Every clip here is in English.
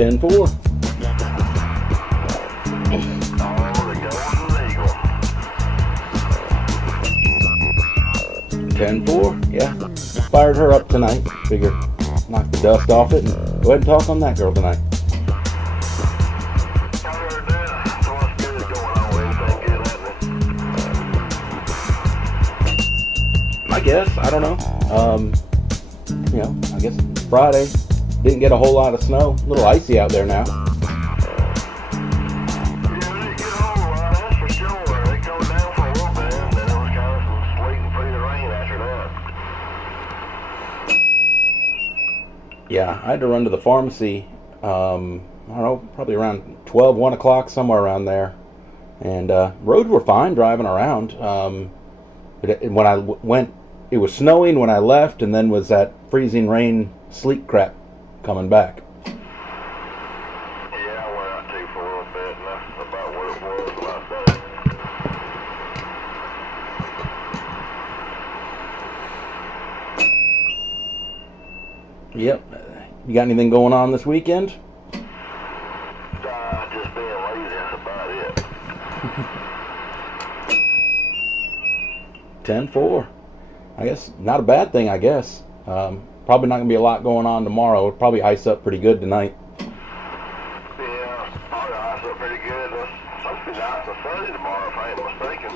10-4. 10-4, yeah. Fired her up tonight. Figure knock the dust off it and go ahead and talk on that girl tonight. I guess, I don't know. You know, I guess Friday didn't get a whole lot of snow. A little icy out there now. Yeah, I had to run to the pharmacy, I don't know, probably around 12, 1 o'clock, somewhere around there. And roads were fine driving around. But when I went, it was snowing when I left, and then was that freezing rain, sleet crap coming back. Yeah, I went out too for a little bit, and that's about what it was about that. Yep. You got anything going on this weekend? Just being lazy, that's about it. 10-4. I guess not a bad thing, I guess. Probably not going to be a lot going on tomorrow. It'll probably ice up pretty good tonight. Yeah, probably ice up pretty good. It's supposed to be nice and sunny tomorrow, if I ain't mistaken.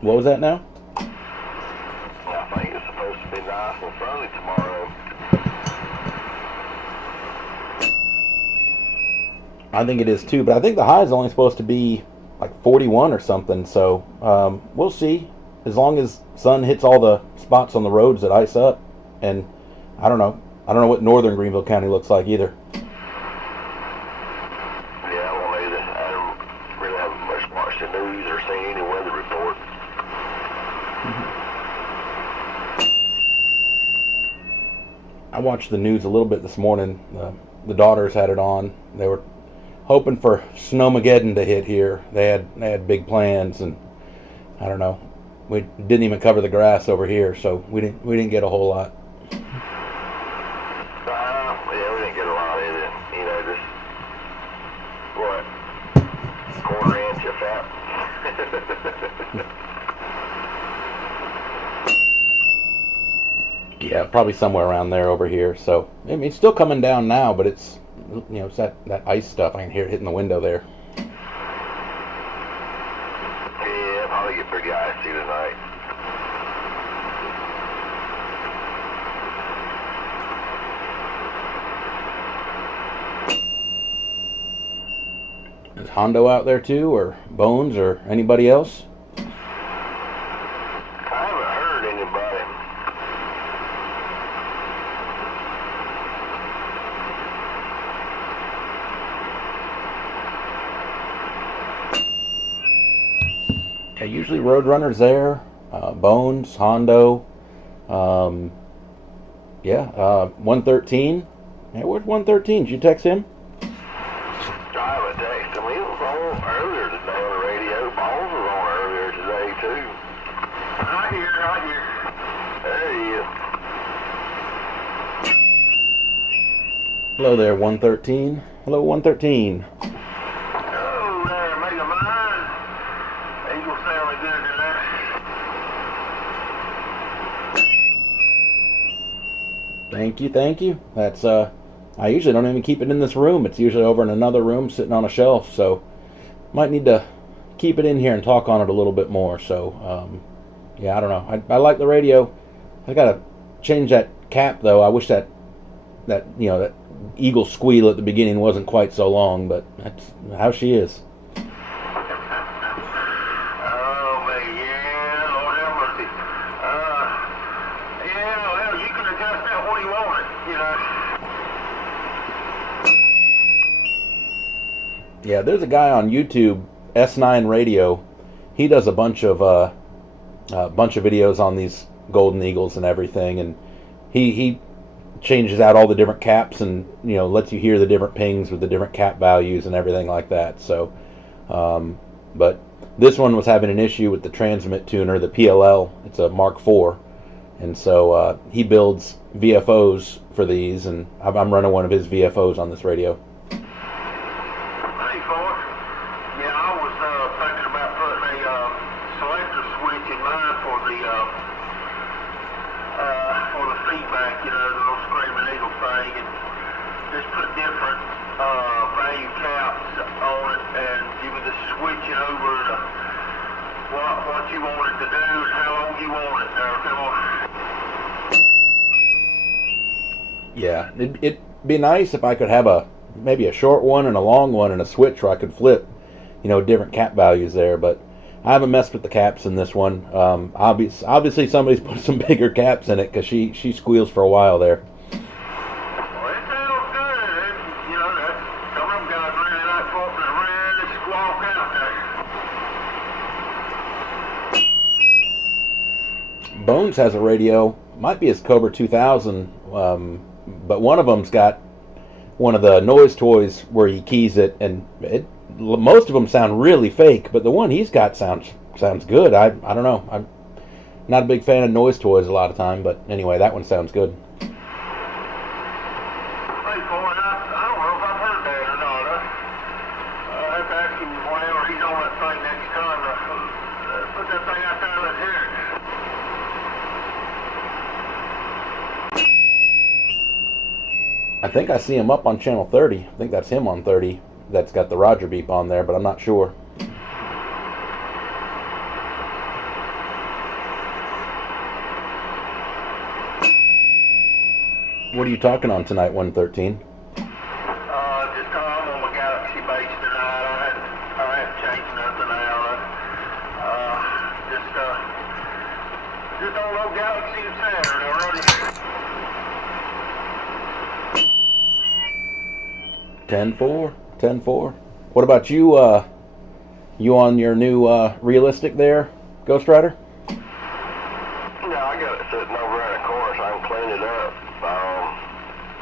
What was that now? I think it's supposed to be nice and sunny tomorrow. I think it is too, but I think the high is only supposed to be like 41 or something, so we'll see. As long as sun hits all the spots on the roads that ice up, and I don't know what northern Greenville County looks like either. Yeah, I won't either. I don't really have much watched the news or seen any weather report. I watched the news a little bit this morning. The daughters had it on. They were hoping for Snowmageddon to hit here. They had big plans, and I don't know. We didn't even cover the grass over here, so we didn't get a whole lot. Yeah, we didn't get a lot either. You know, just what, quarter inch of that. Yeah, probably somewhere around there over here. So I mean, it's still coming down now, but it's, you know, it's that ice stuff. I can hear it hitting the window there. Yeah, probably get pretty icy tonight. Is Hondo out there too, or Bones, or anybody else? I haven't heard anybody. Yeah, usually Roadrunner's there, Bones, Hondo, 113. Yeah, where's 113? Did you text him? I haven't texted him. He was on earlier today on the radio. Bones was on earlier today too. Right here. There he is. Hello there, 113. Hello, 113. Hello there, Mega Mind. Eagle sounded good tonight. Thank you. That's I usually don't even keep it in this room. It's usually over in another room sitting on a shelf, so might need to keep it in here and talk on it a little bit more. So yeah, I don't know. I like the radio. I gotta change that cap though. I wish that you know, that eagle squeal at the beginning wasn't quite so long, but that's how she is. Oh man, yeah, Lord have mercy. Yeah, well, you can adjust that when you want it, you know. Yeah, there's a guy on YouTube, S9 Radio. He does a bunch of videos on these golden eagles and everything, and he changes out all the different caps and, you know, lets you hear the different pings with the different cap values and everything like that. So, but this one was having an issue with the transmit tuner, the PLL. It's a Mark IV, And so he builds VFOs for these, and I'm running one of his VFOs on this radio. Hey, Ford. Yeah, I was thinking about putting a selector switch in mine for the feedback, you know, the little screaming eagle thing, and just put different value caps on it, and you would just switch it over to what you want it to do and how long you want it. Yeah, it'd be nice if I could have maybe a short one and a long one and a switch where I could flip, you know, different cap values there, but I haven't messed with the caps in this one. Obviously somebody's put some bigger caps in it because she squeals for a while there. Well, it sounds good. You know, some of them guys really like flopping and really squawk out there. Bones has a radio, might be his Cobra 2000, but one of them's got one of the noise toys where he keys it, and most of them sound really fake, but the one he's got sounds good. I don't know. I'm not a big fan of noise toys a lot of time, but anyway, that one sounds good. Hey, boy, I don't know if I've heard that or not. I have to ask him whenever he's on that thing next time to put that thing out there and let's hear it. I think I see him up on channel 30. I think that's him on 30. That's got the Roger beep on there, but I'm not sure. What are you talking on tonight, 113? Just I'm on my Galaxy base tonight. I haven't changed nothing out. Just on old Galaxy and Saturn already. 10-4. 10-4. What about you? You on your new realistic there, Ghost Rider? No, I got it sitting over in the corner so I can clean it up.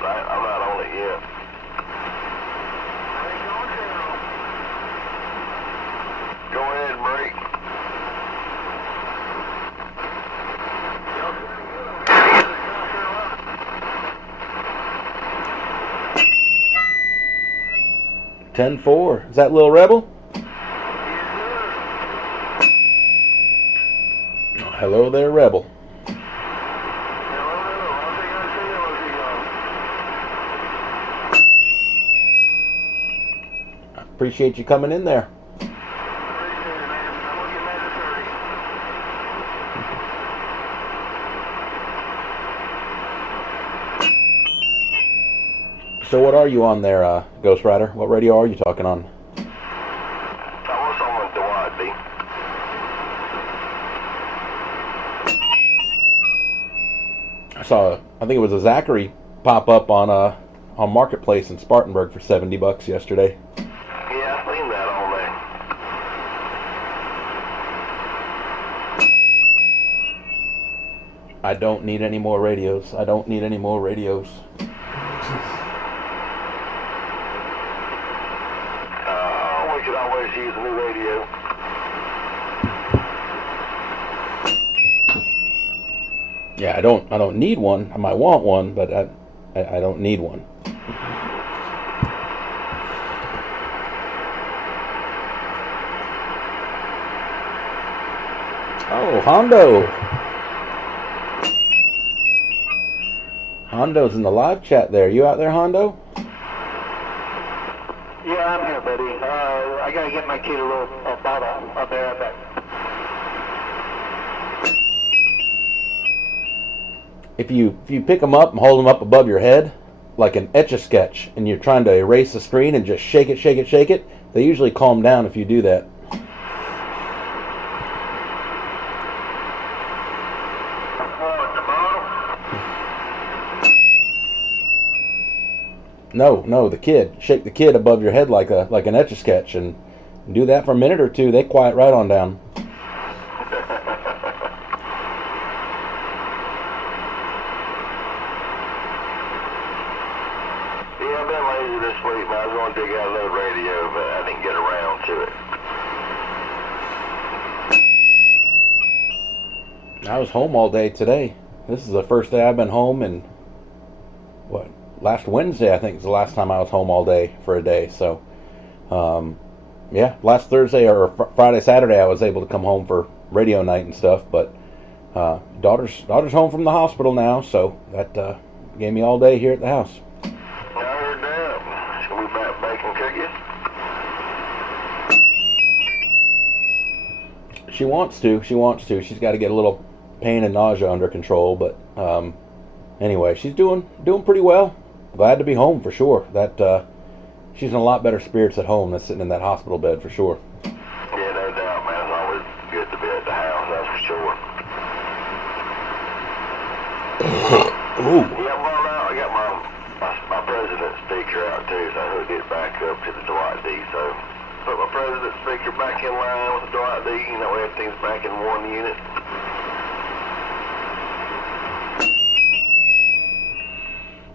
I'm not on it yet. Go ahead and break. 10-4. Is that Lil Rebel? Oh, hello there, Rebel. I appreciate you coming in there. So what are you on there, Ghost Rider? What radio are you talking on? I was on the Wadby. I think it was a Zachary pop up on Marketplace in Spartanburg for $70 yesterday. Yeah, I seen that on there. I don't need any more radios. I don't need any more radios. We could always use a new radio. Yeah, I don't need one. I might want one, but I don't need one. Oh, Hondo. Hondo's in the live chat there. You out there, Hondo? Yeah, I'm here, buddy. I gotta get my kid a little bottle. I'll be right back. If you pick them up and hold them up above your head, like an Etch-a-Sketch, and you're trying to erase the screen and just shake it, they usually calm down if you do that. What, the bottle? No, the kid. Shake the kid above your head like an Etch-a-Sketch, and do that for a minute or two. They quiet right on down. Yeah, I've been lazy this week, man. I was going to dig out another radio, but I didn't get around to it. I was home all day today. This is the first day I've been home, and what, last Wednesday I think is the last time I was home all day for a day. So yeah, last Thursday or Friday, Saturday I was able to come home for radio night and stuff, but daughter's home from the hospital now, so that gave me all day here at the house. I heard that. Shall we baking cookies? She wants to. She's got to get a little pain and nausea under control, but anyway, she's doing pretty well. Glad to be home for sure. That she's in a lot better spirits at home than sitting in that hospital bed for sure. Yeah, no doubt, man. It's always good to be at the house, that's for sure. Ooh. Yeah, well, now I got my president speaker out too, so I hooked it back up to the Dwight D. So put my president speaker back in line with the Dwight D, and that way everything's back in one unit.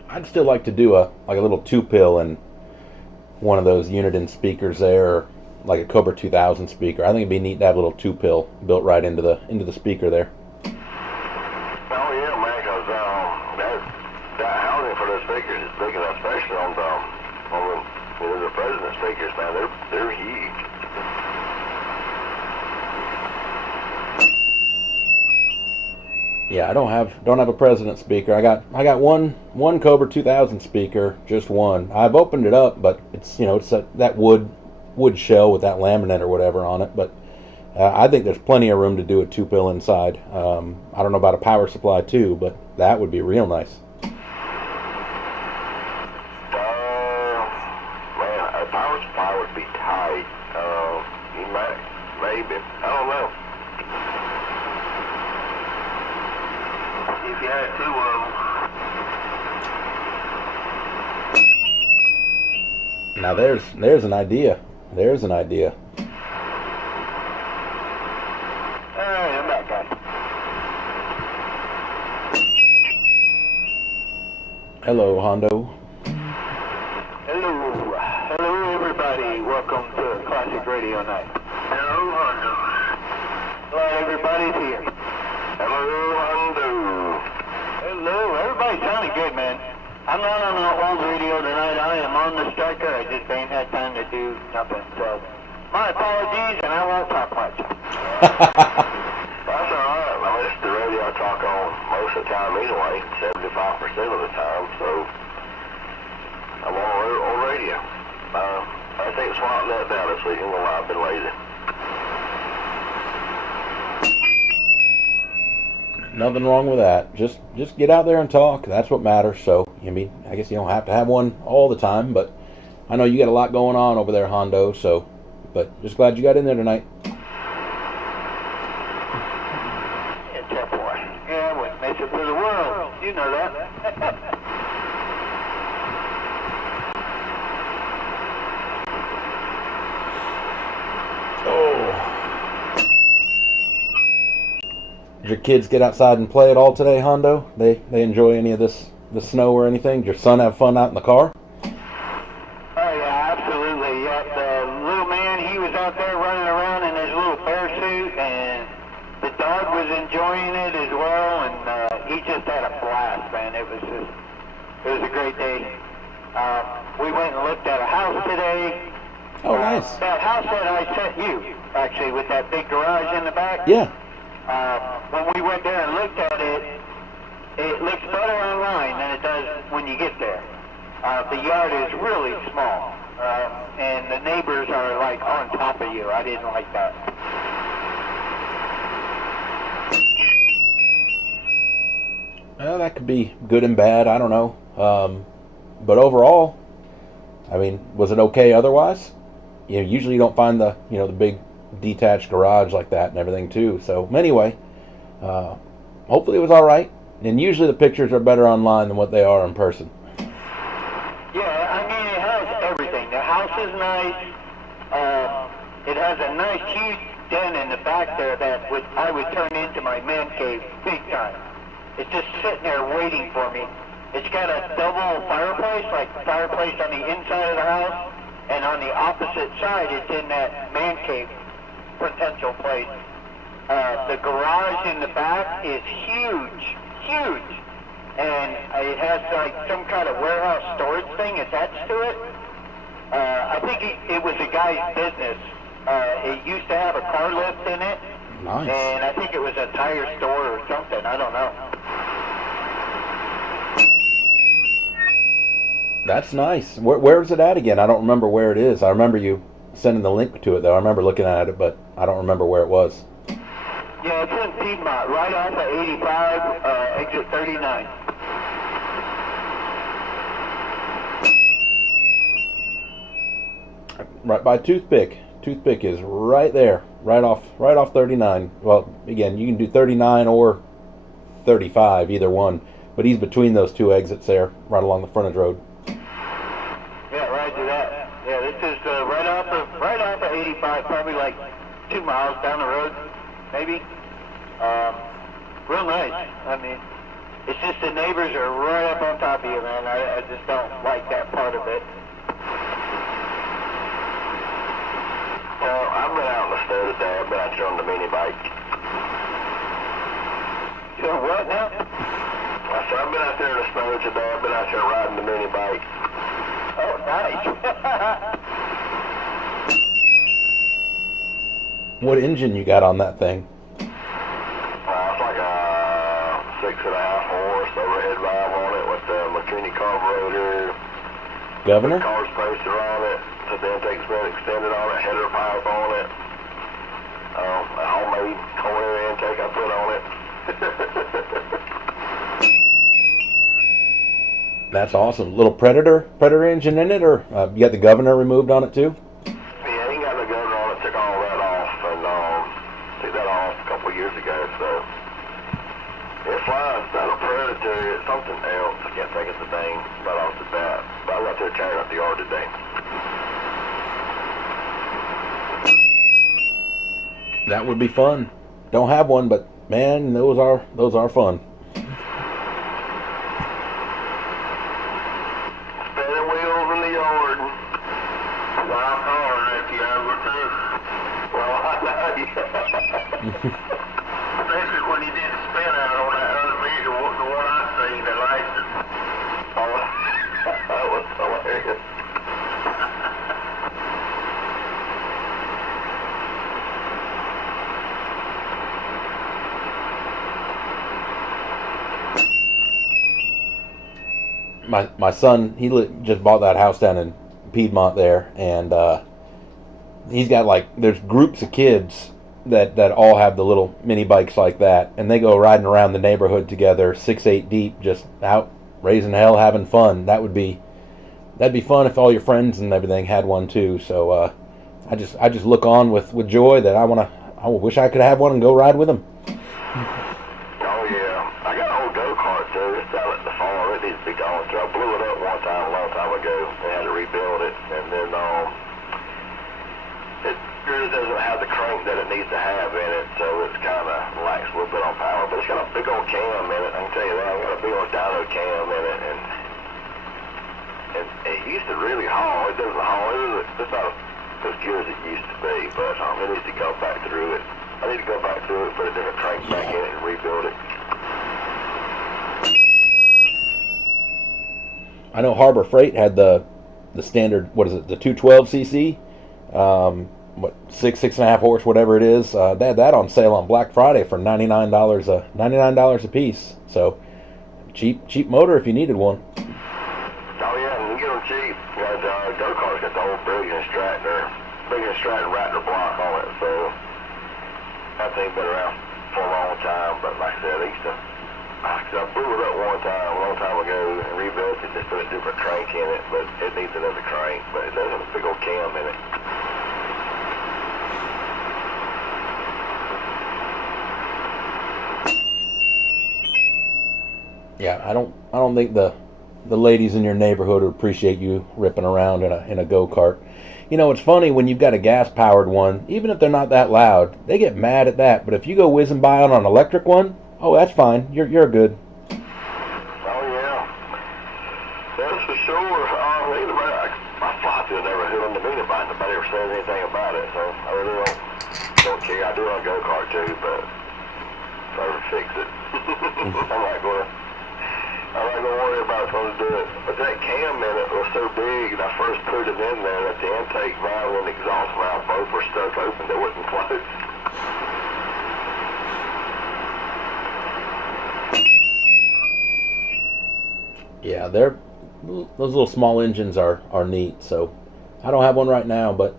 I'd still like to do a little 2-pill and one of those Uniden speakers there, or like a Cobra 2000 speaker. I think it'd be neat to have a little 2-pill built right into the speaker there. Oh yeah, man, because that housing for those speakers is big enough, especially on the president speakers, man. They're huge. Yeah, I don't have a president speaker. I got one Cobra 2000 speaker, just one. I've opened it up, but it's it's that wood shell with that laminate or whatever on it. But I think there's plenty of room to do a 2-pill inside. I don't know about a power supply too, but that would be real nice. Man, a power supply would be tight. Emax, maybe. I don't know. If you had two of them. Now there's an idea. There's an idea. Alright, I'm back, guys. Hello, Hondo. Hello everybody. Welcome to Classic Radio Night. Hello, Hondo. Glad everybody's here. Hello, Hondo. Hello, everybody sounding good, man. I'm not on the old radio tonight. I am on the striker. I just ain't had time to do nothing. So, my apologies, and I won't talk much. That's all right. I listen to radio I talk on most of the time anyway, 75% of the time. So, I'm on radio. I think swatting that down this week. I've been lazy. Nothing wrong with that. Just get out there and talk. That's what matters. So, I guess you don't have to have one all the time, but I know you got a lot going on over there, Hondo. So, but just glad you got in there tonight. It's that boy. Yeah, I wouldn't miss it for the world. You know that. Did your kids get outside and play at all today, Hondo? They enjoy any of the snow or anything? Did your son have fun out in the car? Oh yeah, absolutely. Yeah, the little man, he was out there running around in his little bear suit, and the dog was enjoying it as well, and he just had a blast, man. It was a great day. We went and looked at a house today. Oh, nice. That house that I sent you, actually, with that big garage in the back. Yeah. When we went there and looked at it, it looks better online than it does when you get there. The yard is really small, and the neighbors are like on top of you. I didn't like that. Well, that could be good and bad. I don't know. But overall, was it okay otherwise? Usually you don't find the big detached garage like that and everything too. So anyway, hopefully it was all right. And usually the pictures are better online than what they are in person. Yeah, it has everything. The house is nice. It has a nice huge den in the back there that I would turn into my man cave big time. It's just sitting there waiting for me. It's got a double fireplace, like fireplace on the inside of the house, and on the opposite side it's in that man cave potential place. The garage in the back is huge, huge, and it has like some kind of warehouse storage thing attached to it. I think it was a guy's business. It used to have a car lift in it. Nice. And I think it was a tire store or something. I don't know. That's nice. Where's it at again? I don't remember where it is. I remember you sending the link to it, though. I remember looking at it, but I don't remember where it was. Yeah, it's in Piedmont, right off of 85, exit 39. Right by Toothpick. Toothpick is right there, right off 39. Well, again, you can do 39 or 35, either one. But he's between those two exits there, right along the frontage road. Yeah, right to that. Yeah, this is right off of 85, probably like 2 miles down the road, maybe. Real nice. I mean, it's just the neighbors are right up on top of you, man. I just don't like that part of it. I've been out in the snow today. I've been out here on the mini bike. You know what now? I said I've been out there in the snow today. I've been out here riding the mini bike. Oh, nice. What engine you got on that thing? It's like a 6.5 horse overhead valve on it with the McKinney carburetor. Governor? Car spacer on it. The intake's been extended on it. Header pipe on it. A homemade corner intake I put on it. That's awesome. Little Predator engine in it, or you got the governor removed on it too? Yeah, he got the governor on it. Took all that off, and took that off a couple years ago. So it flies. It's not a Predator. It's something else. I can't think of the name right off the bat. But I got to tear up the yard today. That would be fun. Don't have one, but man, those are fun. Spinning wheels in the yard. Wild card if you ever too. Well, I know. Especially when you did spin out on that other video, the one I seen that lasted. Oh, that was hilarious. My son, he just bought that house down in Piedmont there, and he's got there's groups of kids that all have the little mini bikes like that, and they go riding around the neighborhood together, 6-8 deep, just out raising hell, having fun. That'd be fun if all your friends and everything had one too. So I just look on with joy that I wish I could have one and go ride with them. Oh yeah, I got an old go-kart too. It's out at the farm. It needs to be gone. So I blew it up one time a long time ago. They had to rebuild it, and then it really doesn't have the crank that it needs to have in it, so it's kind of lacks a little bit on power. But it's got a big old cam in it. I can tell you that. It's got a big old dyno cam in it, and it used to really haul. It doesn't haul. It's not as good as it used to be, but it needs to go back through it. I need to go back through it, put a different crank back in it, and rebuild it. I know Harbor Freight had the standard, what is it, the 212cc, 6.5 horse, whatever it is. They had that on sale on Black Friday for $99 a piece. So cheap motor if you needed one. Oh yeah, and you get them cheap. Go-kart's got the old Big and Stratton Rattler block on it, so that thing been around for a long time. But like I said, I blew it up one time, a long time ago, and rebuilt it, just put a different crank in it, but it needs another crank, but it does have a big old cam in it. Yeah, I don't think the ladies in your neighborhood would appreciate you ripping around in a go-kart. You know, it's funny when you've got a gas-powered one, even if they're not that loud, they get mad at that. But if you go whizzing by on an electric one, oh, that's fine. You're good. Oh yeah, that's for sure. I fly through the neighborhood on the mini bike. Nobody ever says anything about it, so I really don't care. I do on a go-kart too, but if I ever fix it, I'm like, well, I'm not gonna worry about trying to do it. But that cam in it was so big, and I first put it in there that the intake valve and the exhaust valve both were stuck open. They wouldn't close. Yeah, those little small engines are neat. So I don't have one right now, but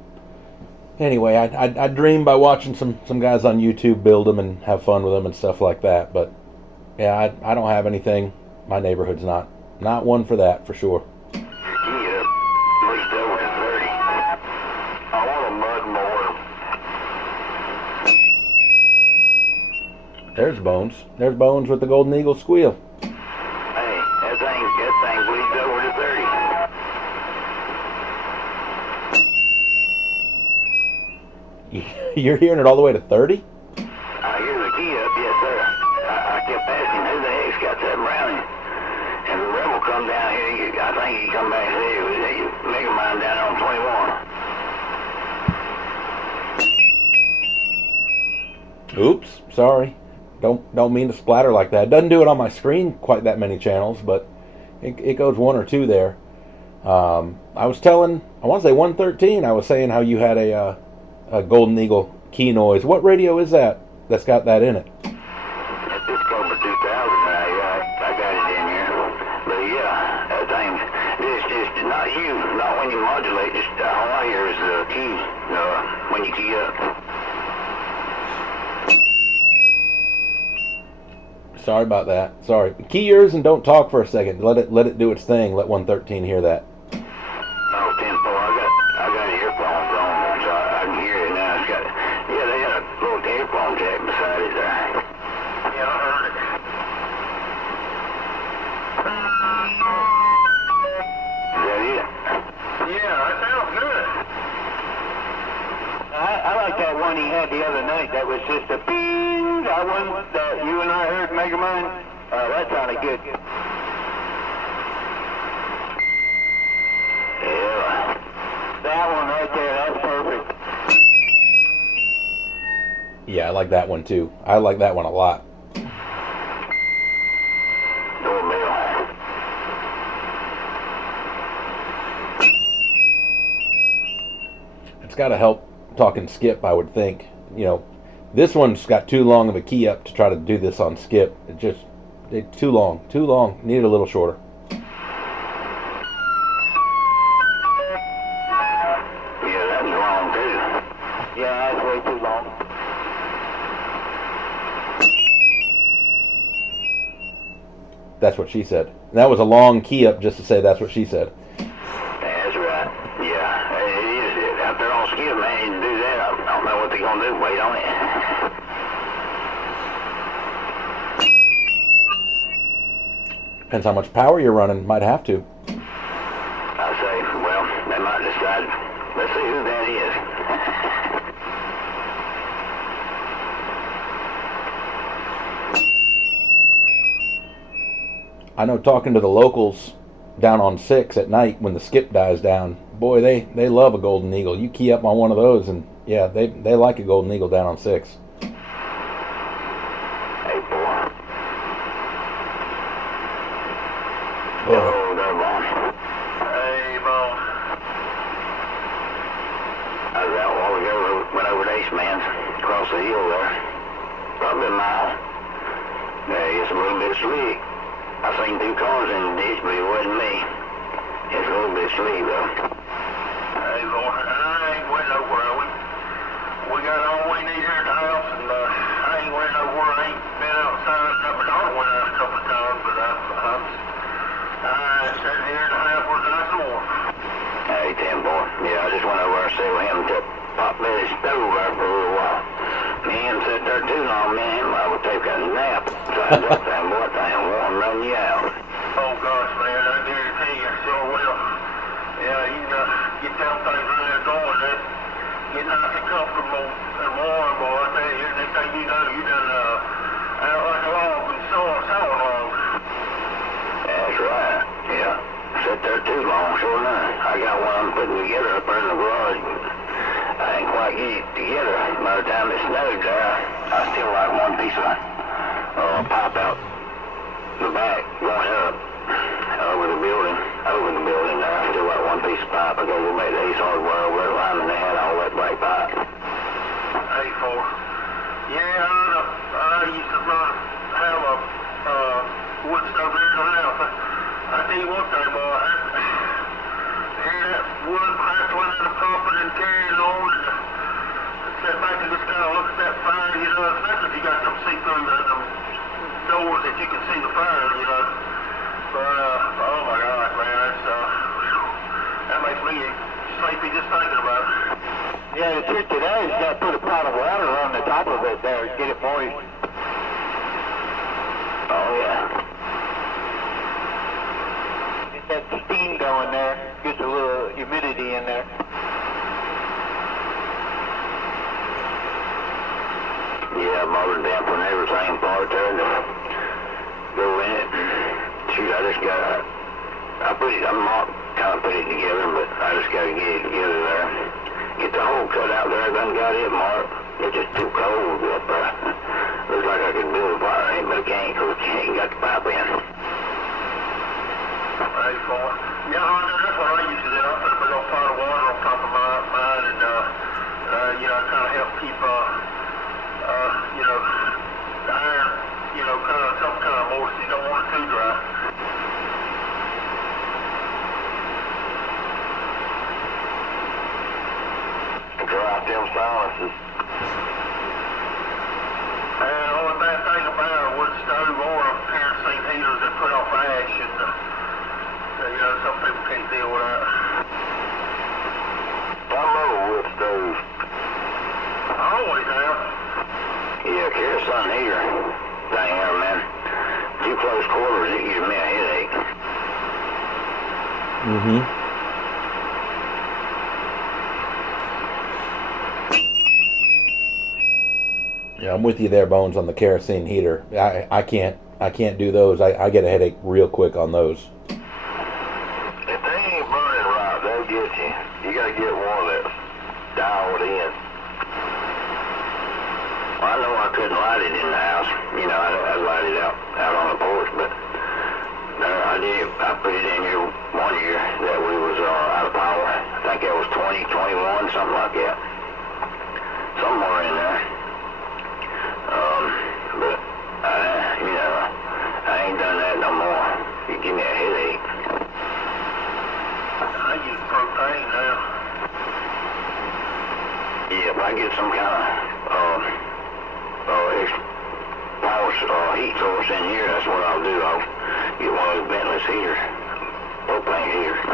anyway, I dream by watching some guys on YouTube build them and have fun with them and stuff like that. But yeah, I don't have anything. My neighborhood's not one for that, for sure. Yeah, at least over to 30. I want a mud mower. There's Bones. There's Bones with the Golden Eagle squeal. Hey, that thing bleeds over to 30. You're hearing it all the way to 30? I hear the key up, yes sir. I kept asking who the heck's got that Browning. And the Rebel come down here, I think he come back there, you make a mine down on 21. Oops, sorry. Don't mean to splatter like that. It doesn't do it on my screen quite that many channels, but it goes one or two there. I was telling, I want to say 113, I was saying how you had a Golden Eagle key noise. What radio is that that's got that in it? It's Cobra 2000, I got it in here. But yeah, that thing, just not you, not when you modulate, just all I hear is the key, when you key up. Sorry about that. Sorry. Key yours and don't talk for a second. Let it do its thing. Let 113 hear that. Oh, 10-4, I got earphones on, so I can hear it now. It's got, yeah, they got a little earphone jack beside it there. Yeah, I heard it. Is that it? Yeah, that sounds good. I like that one he had the other night. That was just a bing. That one that you and I heard, Megamind. That sounded good. Yeah. That one right there, that's perfect. Yeah, I like that one too. I like that one a lot. Doorbell. It's got to help talking skip, I would think. You know, this one's got too long of a key up to try to do this on skip. It's too long. Need it a little shorter. Yeah, that's long too. Yeah, that's way too long. That's what she said. And that was a long key up just to say that's what she said. That's right. Yeah, it is. Out there on skip, man, you do that. I don't know what they're going to do. Wait on it. Depends how much power you're running. Might have to. I say, well, they might decide. Let's see who that is. I know talking to the locals down on 6 at night when the skip dies down, boy, they love a Golden Eagle. You key up on one of those and yeah, they like a Golden Eagle down on 6. Hey, boy. Oh, they're long. Hey, boy. I was out a while ago, went over to Ace Man's, across the hill there. Probably a mile. Yeah, it's a little bit slick. I seen 2 cars in the ditch, but it wasn't me. It's a little bit slick, though. Hey, boy, I ain't went nowhere. We got all we need here at the house, and I ain't went nowhere. I ain't been outside. My daughter went out a couple of times, but I sat here in the house for a nice more. Hey, Tim, boy. Yeah, I just went over and sat with him to pop in his stove there for a little while. Me and him sat there too long, man. I would take a nap. Besides that thing, boy, that thing won't run you out. Oh, gosh, man, I guarantee you sure will. Yeah, you can get them things really going. Get nice and comfortable and warm, boy. I tell you, next thing you know, you done out like a log and sour log. That's right, yeah. Sat there too long, sure enough. I got one I'm putting together up there in the garage. I ain't quite get it together. By the time it snowed there, I still like one piece of pipe out the back going up over the building. Still got one piece of pipe. I gotta go back to Ace Hardware over there, lining that, all that black pipe. A4. Yeah, I used to have a wood stove there in the house. I tell you one thing, boy. Hear that wood crackling and pumping and carrying on, and sit back and just kind of look at that fire, you know, especially if you got some see-through doors that you can see the fire, you know. But, oh my God, man, that makes me sleepy just thinking about it. Yeah, the trick today is you got to put a pot of water on the top of it there, get it moist. Oh, yeah. Get that steam going there, gets a little humidity in there. Yeah, motor damper and everything part there to go in it. Shoot, I'm not kind of put it together, but I just got to get it together there. Get the hole cut out there. I done got it marked. It's just too cold up there. Looks like I could build a fire in, but I can't because I ain't got the pipe in. A4. Yeah, that's what I used to do. I put a big old pot of water on top of mine and, you know, kind of help keep, you know, the iron, you know, some kind of moist. You don't want it too dry. Dry out them silences. And the only bad thing about a wood stove or a kerosene heater is they put off ash, and you know, some people can't deal with that. I love a wood stove. I always have. Yeah, kerosene heater. Dang there, man. Too close quarters, it gives me a headache. Mm-hmm. Yeah, I'm with you there, Bones, on the kerosene heater. I can't do those. I get a headache real quick on those. If they ain't burning right, they'll get you. You gotta get one that's dialed in. Well, I know I couldn't light it in the house. You know, I'd light it out on the porch, but I did. I put it in here one year that we was out of power. I think that was 2021, something like that. Somewhere in there. But you know, I ain't done that no more. You give me a headache. I use propane now. Yeah, if I get some kind of power heat source in here, that's what I'll do. I'll get one of those ventless heaters, propane heaters.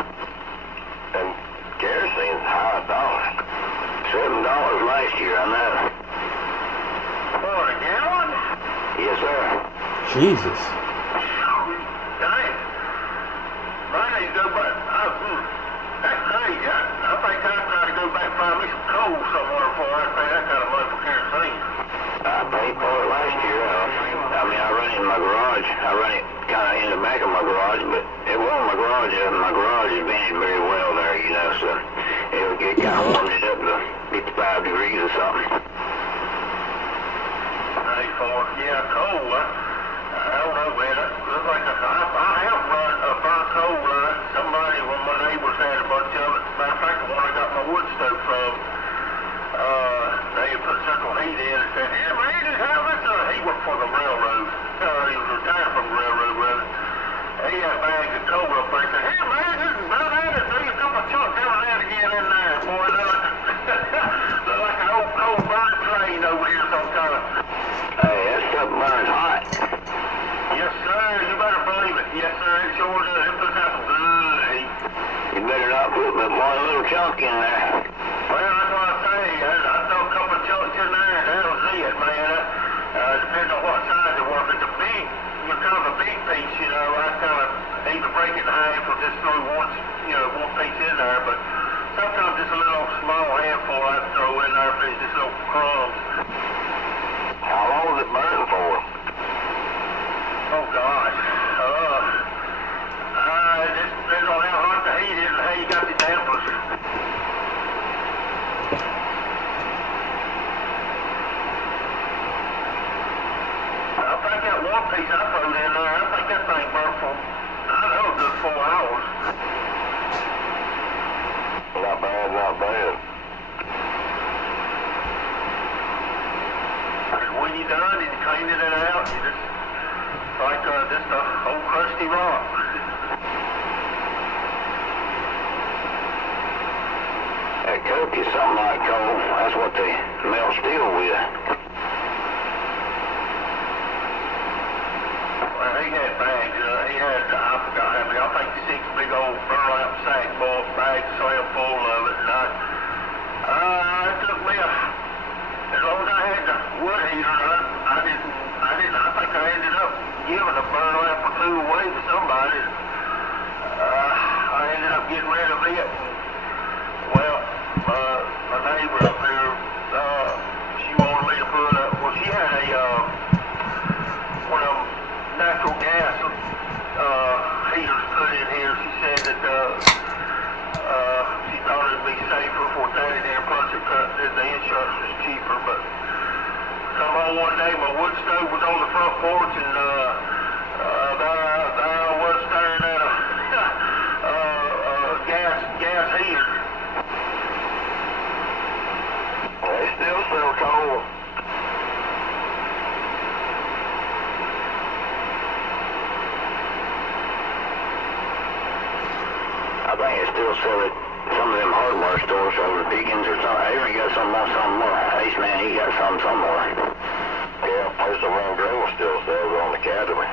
And kerosene's high $7 last year, I know. For a gallon? Yes, sir. Jesus. Dang. Mine ain't go back. That's crazy. I think I'd try to go back and find me some coal somewhere before I pay that kind of money for kerosene. I paid for it last year. I mean, I run it in my garage. I run it kind of in the back of my garage, but it wasn't my garage. My garage is vented very well there, you know, so it would get kind of warmed it up to 55 degrees or something. Yeah, coal. I don't know, man. It looks like I have run a burnt coal line. Somebody, one of my neighbors had a bunch of it. Matter of fact, the one I got my wood stove from, they had put central heat in and said, "Yeah, man, just have this." He worked for the railroad. He was retired from the railroad, rather. He had bags of coal up there and said, "Hey, man, this is about it. Throw a couple of chunks every now and again in there, boy." Look like an old coal burning train over here sometime. Hey, that stuff burns hot. Yes, sir. You better believe it. Yes, sir. It sure does. It puts out some good heat. You better not put but one little chunk in there. Well, that's what I say. I throw a couple of chunks in there, and that'll see it, man. Depends on what size it was. If it's a big, kind of a big piece, you know, I kind of either break it in half or just throw one piece in there. But sometimes just a little small handful I'd throw in there if it's just little crumbs. How long does it burn for? Oh, God. It just depends on how hot the heat is and how you got the dampers. I think that know, a good 4 hours. Not bad, not bad. And when you're done and cleaning it out, you just, like just a old crusty rock. That coke is something like coal. That's what they melt steel with. Well, he had bags. He had, I forgot how many. I think 6 big old burlap sack bags, slam full of it. And it took me as long as I had the wood heater, I think I ended up giving a burlap or 2 away to somebody. I ended up getting rid of it. Well, my neighbor up here, she wanted me to put up, well, she had one of them natural gas heaters put in here. She said that she thought it'd be safer for that in there, plus the insurance was cheaper. But come on one day, my wood stove was on the front porch, and there I was staring at a gas heater. They still sell coal. I think they still sell it some of them hardware stores over Deacons or something. They even got some more. Ace Man, he got some somewhere. Yeah, there's the Run Grove still sells on the Academy.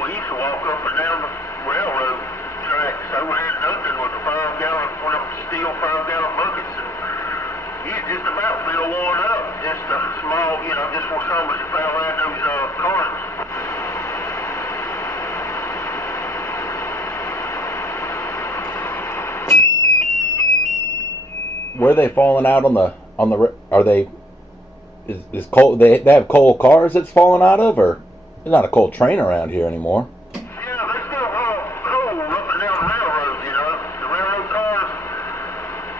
We used to walk up and down the railroad tracks over here in Duncan with the 5-gallon, one of them steel 5-gallon buckets. And you just about feel worn up. Just a small, just for somebody fell out those carts. Where are they falling out on the are they is coal, they have coal cars that's falling out of, or there's not a coal train around here anymore? Yeah, they still haul coal up and down the railroads, the railroad cars,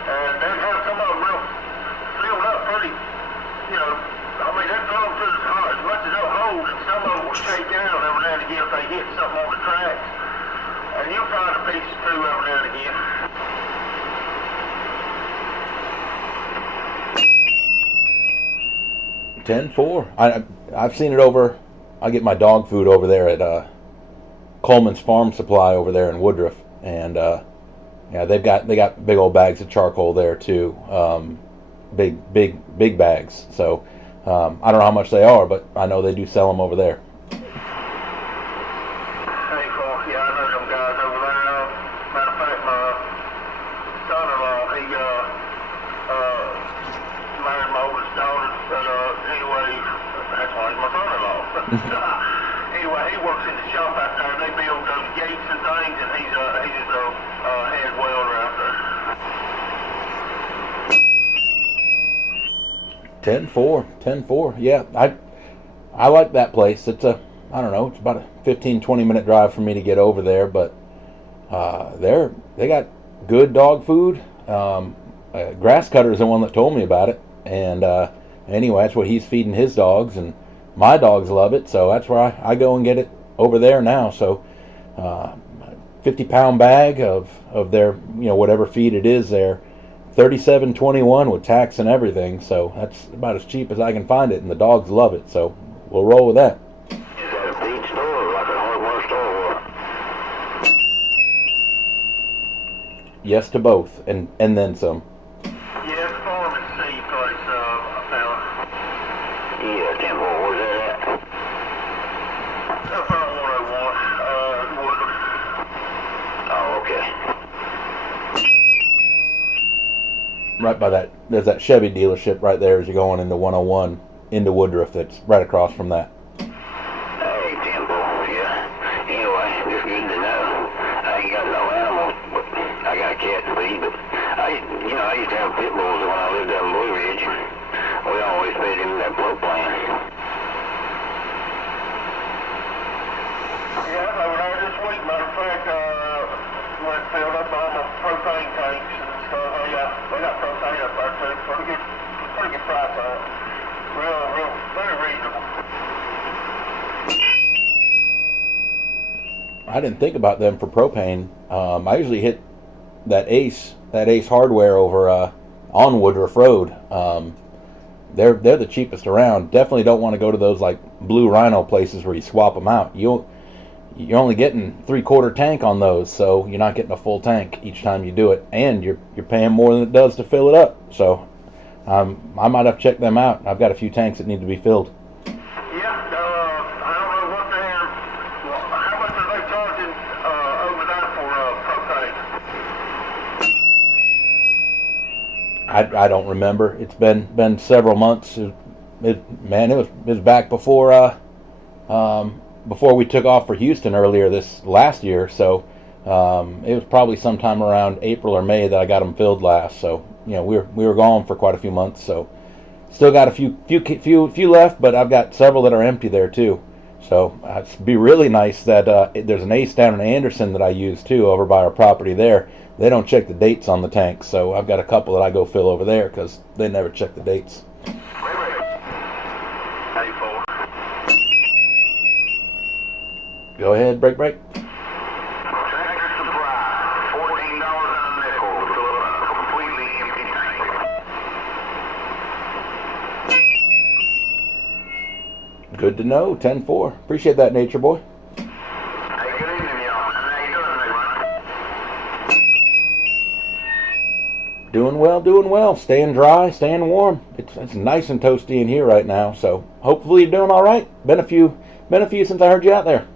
and they have some of them real filled up pretty, I mean, they fill them to as much as they'll hold, and some of them will shake out every now and again if they hit something on the tracks, and you'll find a piece or two every now and again. I've seen it over. I get my dog food over there at Coleman's Farm Supply over there in Woodruff, and yeah, they got big old bags of charcoal there too, big bags. So I don't know how much they are, but I know they do sell them over there. Anyway, he works in the shop out there, and they build those gates and things, and he's the head welder out there. 10-4. Yeah, I like that place. It's I don't know, it's about a 15-20 minute drive for me to get over there, but they got good dog food. Grass Cutter is the one that told me about it, and anyway, that's what he's feeding his dogs, and my dogs love it, so that's where I go and get it over there now. So 50-pound bag of their, whatever feed it is there, $37.21 with tax and everything. So that's about as cheap as I can find it, and the dogs love it. So we'll roll with that. Is that a feed store or like a hardware store? Yes to both, and then some. Yeah, the farm and seed place, fella. Yeah, Temple, where's that at? Up on 101, Woodruff. Oh, okay. Right by that, there's that Chevy dealership right there as you're going into 101 into Woodruff. That's right across from that. Hey, Temple, yeah. Anyway, just good to know. I ain't got no animals, but I got a cat to feed. But I used to have pit bulls when I lived out in Blue Ridge. We always fed him that propane. Yeah, I was over there this week, matter of fact, went and filled up all my propane tanks and stuff. They got propane up there too. Pretty good price on it. Real, very reasonable. I didn't think about them for propane. I usually hit that Ace hardware over on Woodruff Road. They're the cheapest around. Definitely don't want to go to those like Blue Rhino places where you swap them out. You're only getting 3/4 tank on those, so you're not getting a full tank each time you do it, and you're paying more than it does to fill it up. So I might have to check them out. I've got a few tanks that need to be filled. Yeah, I don't know what how much are they charging over there for propane? I don't remember. It's been several months. It was back before we took off for Houston earlier this last year. So it was probably sometime around April or May that I got them filled last. So we were gone for quite a few months. So still got a few left, but I've got several that are empty there too. So it'd be really nice that there's an Ace down in Anderson that I use too over by our property there. They don't check the dates on the tanks, so I've got a couple that I go fill over there because they never check the dates. Go ahead, break. Tractor Supply, $14 a nickel to fill up a completely empty tank. Good to know, 10-4. Appreciate that, Nature Boy. Hey, good evening, y'all. How you doing, everyone? Doing well. Staying dry, staying warm. It's nice and toasty in here right now, so hopefully you're doing all right. Been a few since I heard you out there.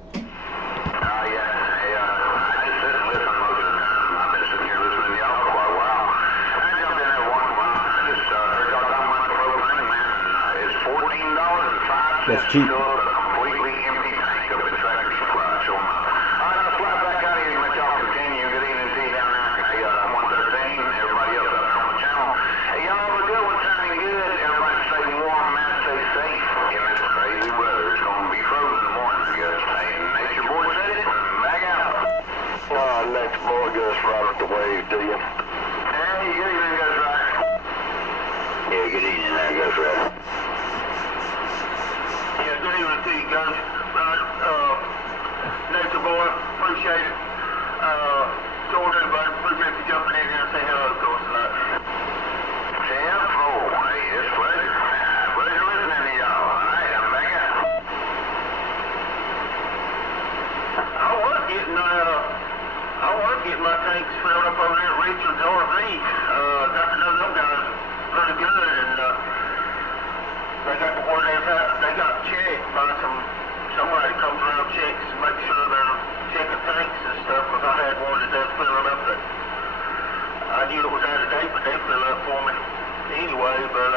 That's cheap. Completely empty tank up at Tractor Supply. So, I'll slap back out of here and let y'all continue. Good evening to you down there. Hey, 113, everybody else out there on the channel. Hey, y'all have a good one, sounding good. Everybody stay warm, man, stay safe in this crazy weather. It's going to be frozen in the morning, I guess. Hey, Nature Boy said it, back out. Nature Boy, Gus Robert, the wave to you. Hey, good evening, Gus Robert. Yeah, good evening there, Gus Robert. Yeah, good evening to you guys. Nature Boy, appreciate it. George, everybody, appreciate you jumping in here and saying hello to us tonight. Hey, it's a pleasure. Pleasure listening to y'all. All right, I'm back out. I was getting my tanks filled up over there at Richard's RV. Got to know them guys pretty good, and they got the word they got checked by somebody comes around checks, make sure they're checking tanks and stuff, because I had one that does fill it up that I knew it was out of date, but they fill up for me anyway, but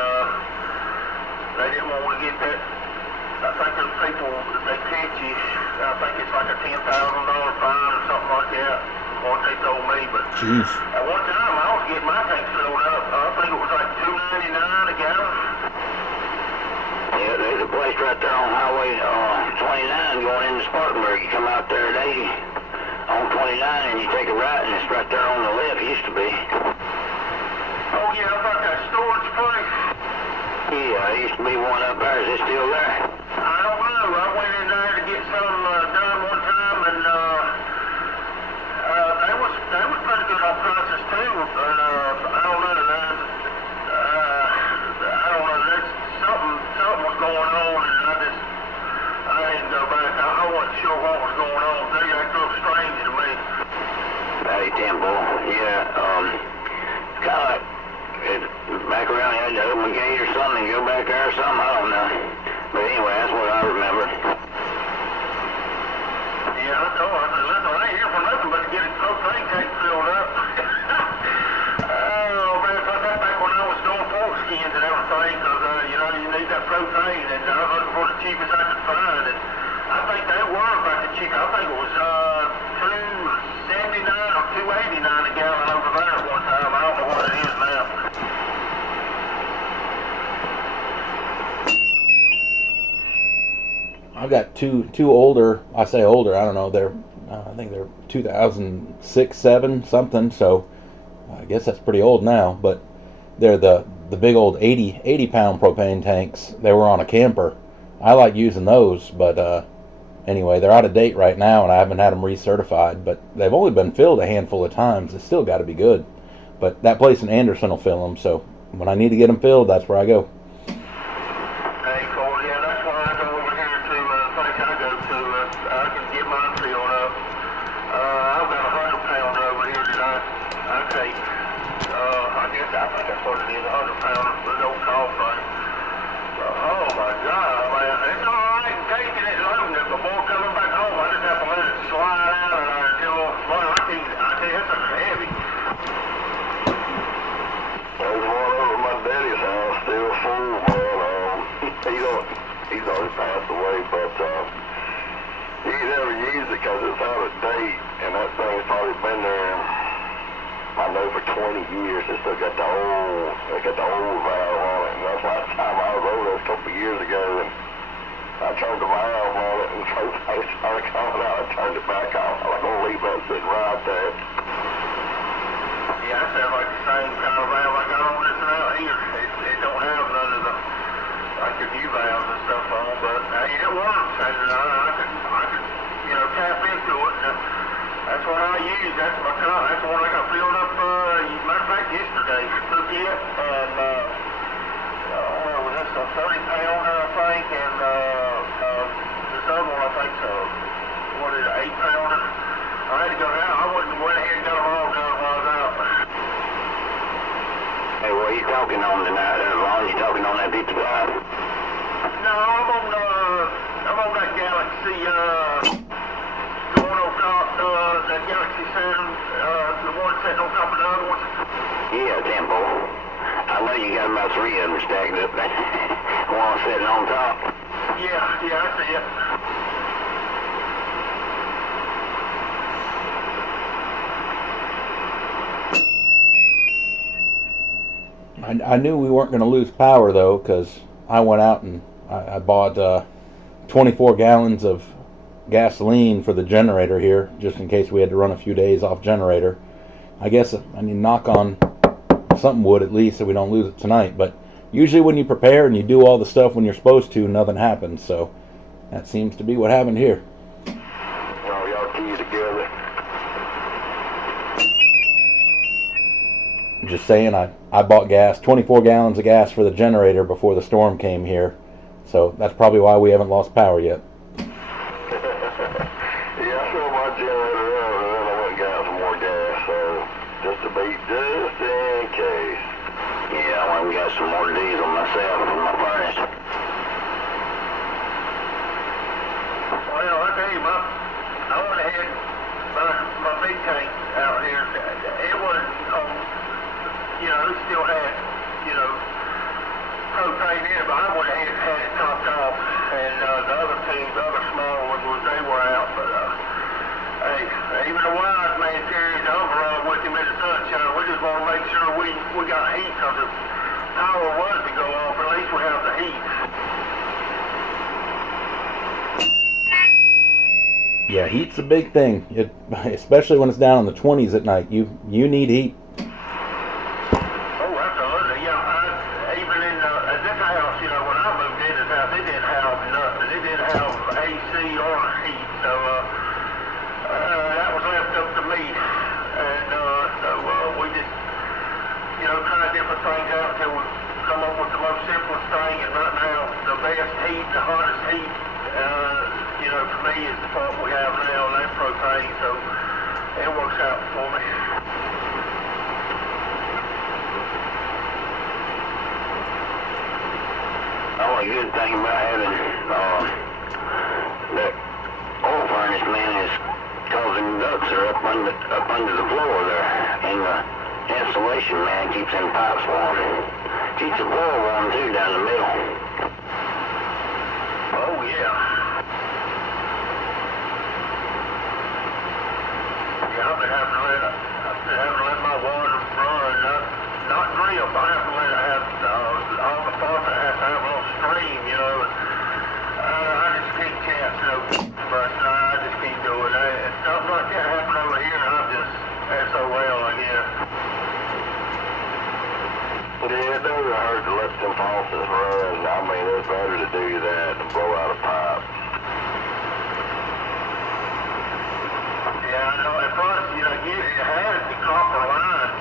they didn't want to get that. I think there's people, if they catch you, I think it's like a $10,000 fine or something like that, what they told me, but Jeez. At one time I was getting my tank filled up, I think it was like $2.99 a gallon. Yeah, there's a place right there on Highway 29 going into Spartanburg. You come out there at 80 on 29 and you take a right and it's right there on the left, used to be. Oh yeah, about that storage place? Yeah, there used to be one up there. Is it still there? I don't know. I went in there to get some done one time, and they was pretty good on prices too. But I don't know. I don't know. There's something was going on, and I didn't go back. I wasn't sure what was going on. They act real strange to me. Hey, Temple. Yeah, kind of like back around, you had to open a gate or something and go back there or something. I don't know. But anyway, that's what I remember. Yeah, I know. I ain't here for nothing but to get his propane tank filled up. Oh, man, I got back when I was doing pork skins and everything, because, you need that propane, and I was looking for the cheapest I could find, and I think they were about the cheapest. I think it was $2.79 or $2.89 a gallon over there at one time. I don't know what it is now. I've got two older. I say older. I don't know. They're I think they're 2006, 7 something. So I guess that's pretty old now. But they're the big old 80 pound propane tanks. They were on a camper. I like using those, but anyway, they're out of date right now, and I haven't had them recertified, but they've only been filled a handful of times. It's still got to be good. But that place in Anderson will fill them, so when I need to get them filled, that's where I go. Hey, Cole, yeah, that's why I go over here to the place I go to. I can get mine filled up. I've got a 100-pounder over here that I take. I think that's what it is, a 100-pounder for the old call frame. Oh my God, man, it's all right taking it, loading it, but boy, coming back home, I just have to let it slide out of there until, boy, I tell you, it's heavy. There's one over at my daddy's house, still full, man. He's already passed away, but he never used it because it's out of date, and that thing's probably been there, I know, for 20 years. It's still got the old valve on it, and that's last time I was over there a couple of years ago, and I turned the valve on it, and propane started coming out. I turned it back off. I'm like, gonna leave that sitting right there. Yeah, I sound like the same kind of valve I got on this one out here. It don't have none of the, like the new valves and stuff on, but hey, it works. And I could, you know, tap into it. And that's what I use. That's my car. That's the one I got filled up, matter of fact, yesterday. Took it, and, was this a 30-pounder, I think, and, this other one, I think, what is it, 8-pounder? I had to go down. I went ahead and got them all done while I was out. Hey, what are you talking on tonight, Ron? You talking on that 55? No, I'm on that Galaxy, the one on top, that Galaxy 7, the one sitting on top of the other one. Yeah, Tempo. I know you got about 3 of them stacked up. One sitting on top. Yeah, I see it. I knew we weren't going to lose power, though, because I went out and I bought 24 gallons of gasoline for the generator here, just in case we had to run a few days off generator. I guess I need to knock on something wood at least so we don't lose it tonight. But usually when you prepare and you do all the stuff when you're supposed to, nothing happens. So that seems to be what happened here. Oh, y'all key together. Just saying, I bought gas, 24 gallons of gas for the generator before the storm came here. So that's probably why we haven't lost power yet. Yeah, I filled my generator up and then I went and got some more gas, so just in case. Yeah, I went and got some more diesel myself for my furnace. Well, I tell you, I went ahead and my big tank out here, it wasn't on, you know, it still had, you know, propane in it, but I went ahead and had it topped off, and the other two, the other small ones, they were out, but hey, even the wise man carried the overall with him in the sunshine. We just want to make sure we got heat, because if power was to go off, at least we have the heat. Yeah, heat's a big thing, especially when it's down in the 20s at night. You need heat. Oh, absolutely. Yeah, even in this house, you know, when I moved in this house, it didn't have nothing. It didn't have AC or heat, so that was left up to me. And so we just, you know, try different things out until we come up with the most simplest thing. And right now, the best heat, the hottest heat, you know, for me is the pump we have now, and that's propane, so it works out for me. The only good thing about having that oil furnace, man, is causing ducts are up under the floor there, and the insulation, man, keeps them pipes warm. Keeps the floor warm too down the middle. Oh yeah. Yeah, I've been having to let my water run, not drip. I have to let it have all the faucet has to have a little stream, you know. I just can't chance no, but I just can't do it. If something like that happen over here, I'm just SOL, I guess. Yeah, it doesn't hurt to let them faucets run. I mean, it's better to do that than blow out a pipe. Yeah, I know. At first, you know, it had the copper lines,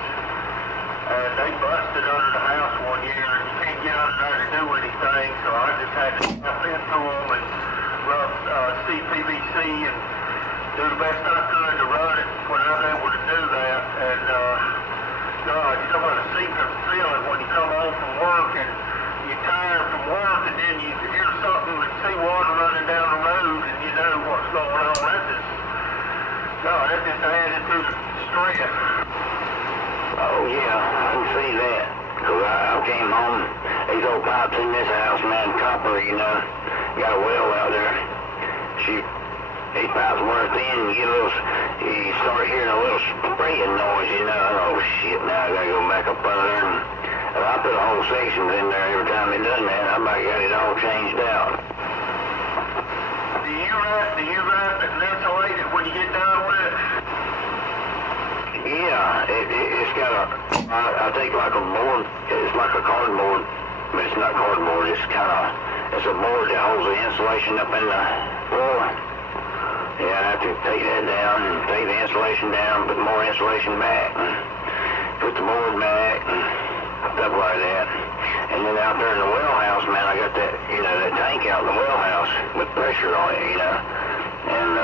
and they busted under the house one year, and you can't get under there to do anything, so I just had to step into them and rub CPVC and do the best I could to run it when I was able to do that. And, God, you know what a sinking feeling when you come home from work and you're tired from work, and then you hear something and see water running down the road, and you know what's going on. That just added to the stress. Oh, yeah, I can see that. Because I came home, these old pipes in this house, man, copper, you know, got a well out there. These pipes wear thin, you start hearing a little spraying noise, you know, and oh shit, now I gotta go back up under there. And I put a whole sections in there every time it does that, I might got it all changed out. Do you wrap it and insulate it when you get done with it? Yeah, it's got I take like a board, it's like a cardboard, but it's not cardboard, it's a board that holds the insulation up in the floor. Yeah, I have to take that down and take the insulation down, put more insulation back, and put the board back, and stuff like that. And then out there in the well house, man, I got that, you know, that tank out in the well house with pressure on it, you know. And,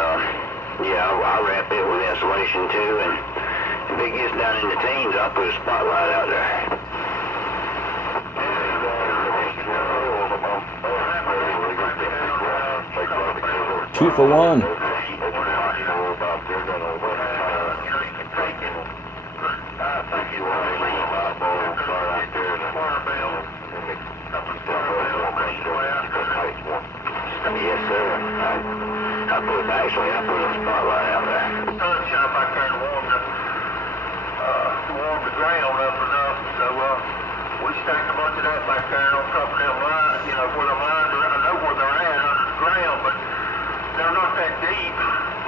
yeah, I wrap it with insulation too, and if it gets down in the teens, I'll put a spotlight out there. 2 for 1. Yes, sir. I put a spotlight out there. Sunshine back there to warm the ground up enough, so we stacked a bunch of that back there on top of them lines, you know, where the lines are. I know where they're at under the ground, but they're not that deep.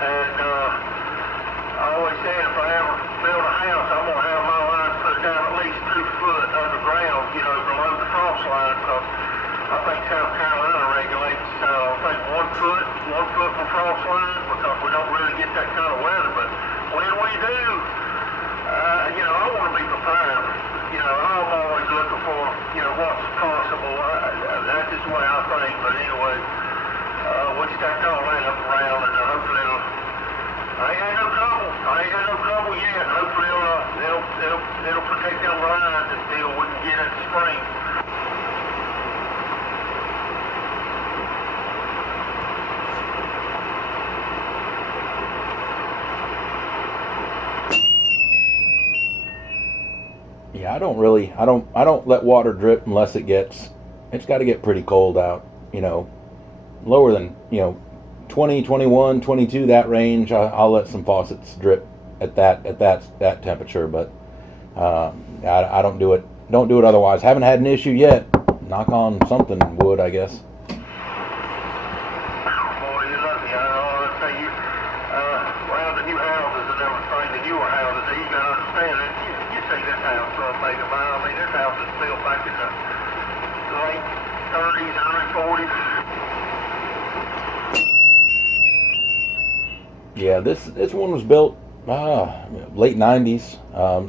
And I always said if I ever build a house, I'm going to have my lines put down at least 2 foot underground, you know, below the frost line, because I think South Carolina regulates, I think 1 foot from frost line, because we don't really get that kind of weather. But when we do, you know, I want to be prepared. You know, I'm always looking for, you know, what's possible. That's just the way I think. But anyway, we stacked all that up around, and hopefully I ain't had no trouble yet. Hopefully it'll protect them lines until we can get into spring. Yeah, I don't let water drip unless it's got to get pretty cold out, you know, lower than, you know, 20, 21, 22, that range. I'll let some faucets drip at that temperature, but I don't do it otherwise. Haven't had an issue yet. Knock on something wood, I guess. Boy, you're lucky. I'll tell you, well, the new houses and everything, the newer houses, you got to understand it. You see this house, maybe mine. I mean, this house was built back in the late 30s, early 40s. Yeah, this one was built late 90s,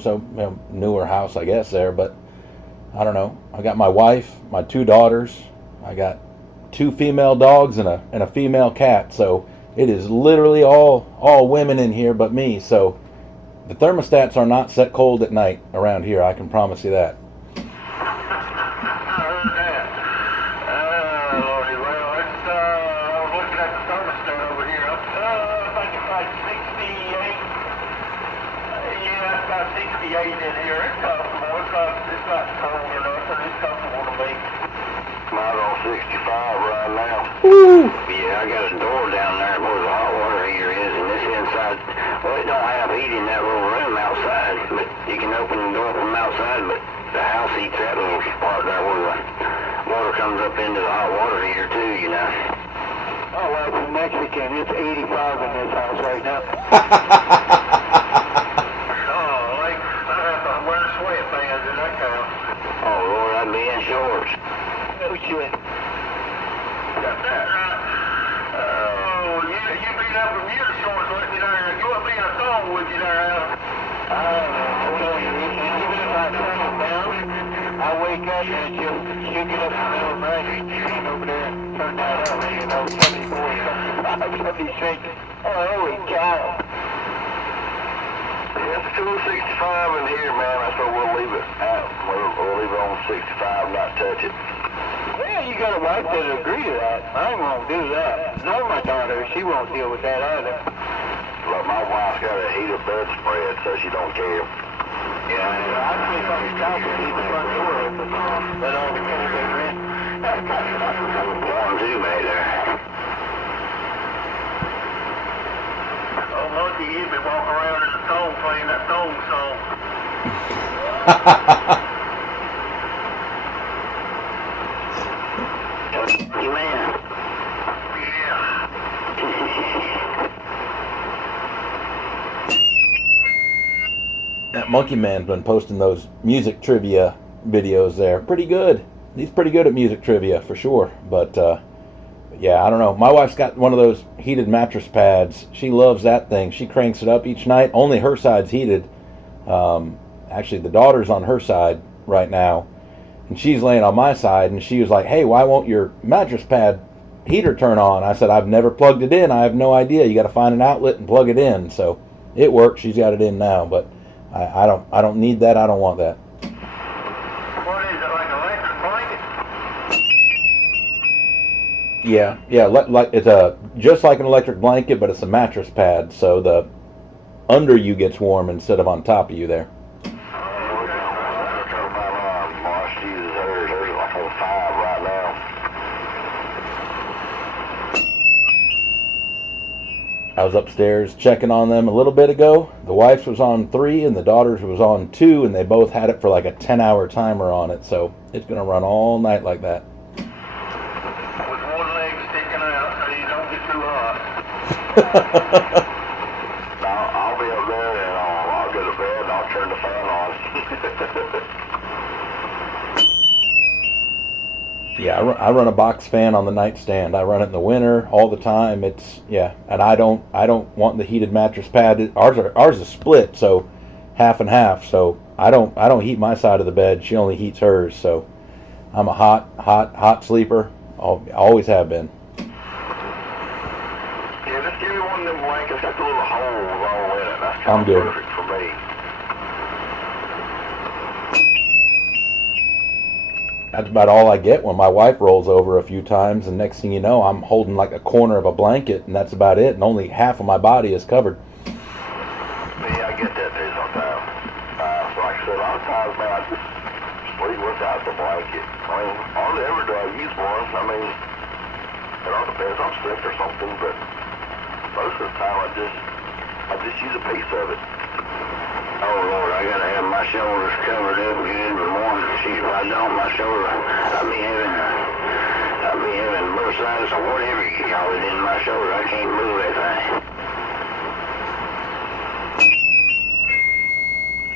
so you know, newer house, I guess, there, but I don't know. I got my wife, my 2 daughters, I got 2 female dogs and a female cat, so it is literally all women in here but me, so the thermostats are not set cold at night around here, I can promise you that. Woo! Yeah, I got a door down there where the hot water heater is, and this inside, well, it don't have heat in that little room outside, but you can open the door from outside, but the house heats that little part there where the water comes up into the hot water heater too, you know. Oh, well, it's Mexican. It's 85 in this house right now. Oh, like, I have to wear sweatbands in that house. Oh, Lord, I'd be in shorts. No shit. Got that right. Oh, you be picking up from your shorts, let me know. You want me in a song with you there, Adam? Even if I turn it down, I wake up and she'll get up in the middle of the night and over there and turn that up. You know, 74, 76. Oh, holy cow. It's 265 in here, man. That's where we'll leave it at. We'll leave it on 65, not touch it. Well, you got a wife that'll agree to that. I won't do that. Nor my daughter. She won't deal with that either. Look, my wife's got a heated bedspread, so she don't care. Yeah, I'd sleep on the couch and leave the front door open. Let all the chemicals in. Warm too, mate, there. Oh, Monkey, you'd be walking around in the song playing that song song. You man. Yeah. That Monkey Man's been posting those music trivia videos there. Pretty good. He's pretty good at music trivia for sure. But yeah, I don't know. My wife's got one of those heated mattress pads. She loves that thing. She cranks it up each night. Only her side's heated. Actually, the daughter's on her side right now, and she's laying on my side. And she was like, "Hey, why won't your mattress pad heater turn on?" I said, "I've never plugged it in. I have no idea. You got to find an outlet and plug it in." So it works. She's got it in now, but I don't need that. I don't want that. What is it, like an electric blanket? Yeah. Like it's just like an electric blanket, but it's a mattress pad, so the under you gets warm instead of on top of you there. I was upstairs checking on them a little bit ago. The wife's was on 3 and the daughter's was on 2, and they both had it for like a 10-hour timer on it, so it's going to run all night like that. With one leg sticking out so you don't get too hot. I'll be up there and I'll go to bed and I'll turn the fan on. Yeah, I run a box fan on the nightstand. I run it in the winter all the time. And I don't want the heated mattress pad. Ours is split, so half and half. So I don't heat my side of the bed. She only heats hers. So I'm a hot sleeper. Always have been. Yeah, just give me one of them blankets. Got the little holes all in it. That's I'm good. perfect for me. That's about all I get when my wife rolls over a few times, and next thing you know, I'm holding like a corner of a blanket, and that's about it, and only half of my body is covered. Yeah, I get that too sometimes. So like I said, a lot of times, man, I just sleep without the blanket. I mean, hardly ever do I use one. I mean, it all depends. I'm sick or something, but most of the time I just use a piece of it. Oh Lord, I gotta have my shoulders covered up good and warm. See, if I don't, my shoulder, I'll be having bursitis or whatever you call it in my shoulder. I can't move that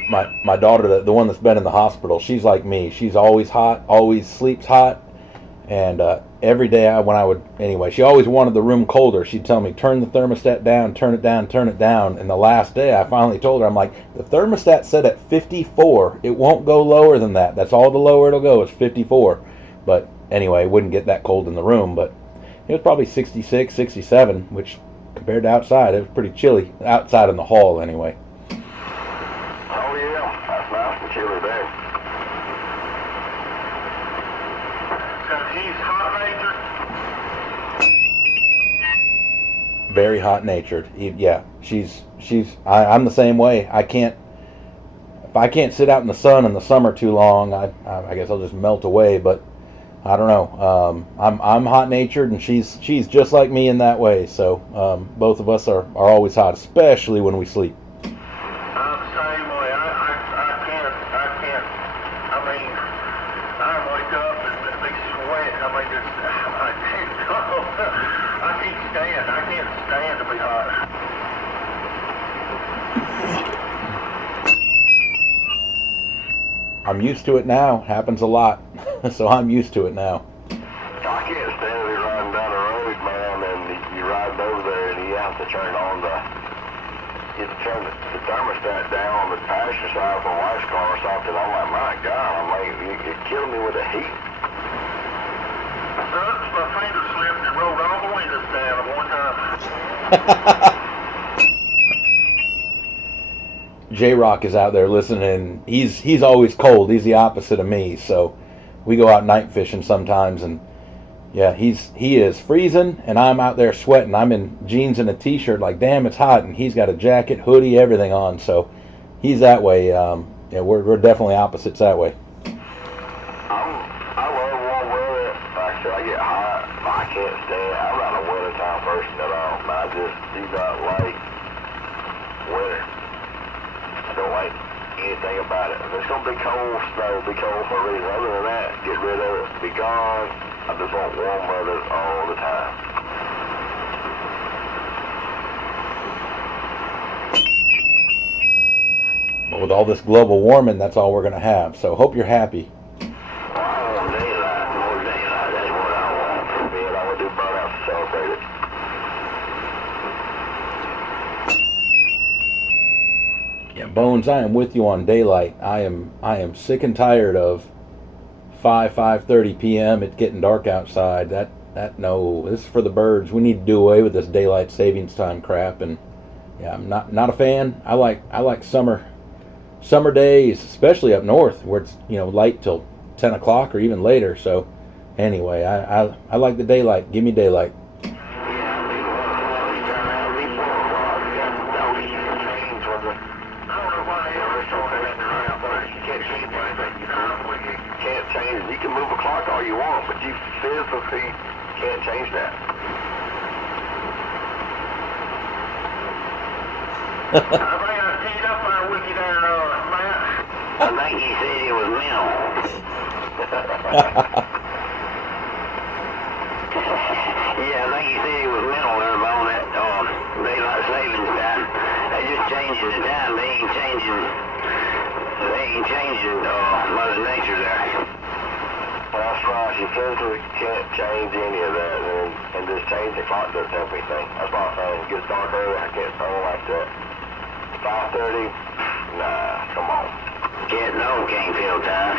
thing. My daughter, the one that's been in the hospital, she's like me. She's always hot, always sleeps hot, and every day she always wanted the room colder. She'd tell me, turn the thermostat down, turn it down, turn it down. And the last day I finally told her, I'm like, the thermostat set at 54. It won't go lower than that. That's all the lower it'll go is 54. But anyway, it wouldn't get that cold in the room. But it was probably 66, 67, which compared to outside, it was pretty chilly. Outside in the hall anyway. Oh yeah, that's nice and chilly there. So he's hot-natured? Very hot-natured. Yeah, I'm the same way. If I can't sit out in the sun in the summer too long, I guess I'll just melt away. But I don't know. I'm hot-natured, and she's just like me in that way. So both of us are always hot, especially when we sleep. I'm the same way. I can't. I mean, I wake up and be sweating. I mean, I can't stand to be hot. I'm used to it now. Happens a lot, so I'm used to it now. I can't stand to be riding down the road, man, and you ride over there and you have to turn the thermostat down on the passenger side for my wife's car or something. I'm like, my God, I'm like, you're killing me with the heat. Oops, my finger slipped and rolled all the windows down at one time. J-Rock is out there listening. He's always cold. He's the opposite of me. So we go out night fishing sometimes, and yeah, he is freezing, and I'm out there sweating. I'm in jeans and a t-shirt, like damn, it's hot, and he's got a jacket, hoodie, everything on. So he's that way. Yeah, we're definitely opposites that way. I love warm weather. Like I said, I get hot. I can't stand it. I'm not a wintertime person at all. I just do not like winter. I don't like anything about it. If it's going to be cold, snow, be cold for a reason. Other than that, get rid of it. Be gone. I just want warm weather all the time. But with all this global warming, that's all we're going to have. So hope you're happy. I want daylight, more daylight. That's what I want. Man, I would do burnout to celebrate it. Yeah, Bones, I am with you on daylight. I am sick and tired of 5:30 p.m. It's getting dark outside. No, this is for the birds. We need to do away with this daylight savings time crap. And yeah, I'm not a fan. I like summer days, especially up north where it's light till 10 o'clock or even later. So anyway, I like the daylight. Give me daylight. You can move a clock all you want, but you physically can't change that. I think I teed up there with you there, Matt. I think he said it was mental. Yeah, I think he said it was mental there about that daylight savings time. They just changing the time. They ain't changing Mother Nature there. That's right. You physically can't change any of that, and just change the clock doesn't help anything. That's what I'm saying. It gets dark early. I can't stand like that. 5:30? Nah, come on. Can't feel time.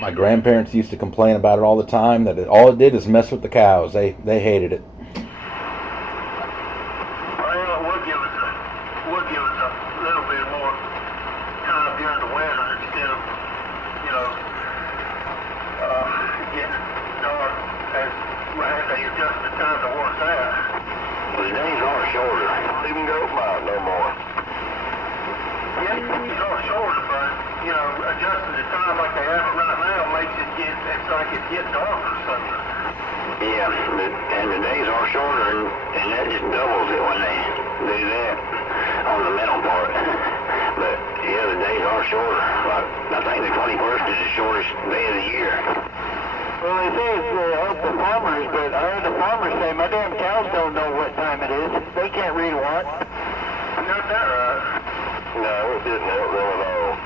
My grandparents used to complain about it all the time. That all it did is mess with the cows. They hated it. Well, we'll give us a little bit more time during the winter instead of, getting dark as we have to adjust the time to work out. Well, the days are shorter. Don't even go by it no more. Yeah, it's all shorter, but, adjusting the time like they have it right now makes it's like it gets darker sooner. Yeah, and the days are shorter, and that just doubles it when they do that on the mental part. But yeah, the days are shorter. Like, I think the 21st is the shortest day of the year. Well, they say it's help the farmers, but I heard the farmers say my damn cows don't know what time it is. They can't read a watch. You got that right. No, it didn't help them at all.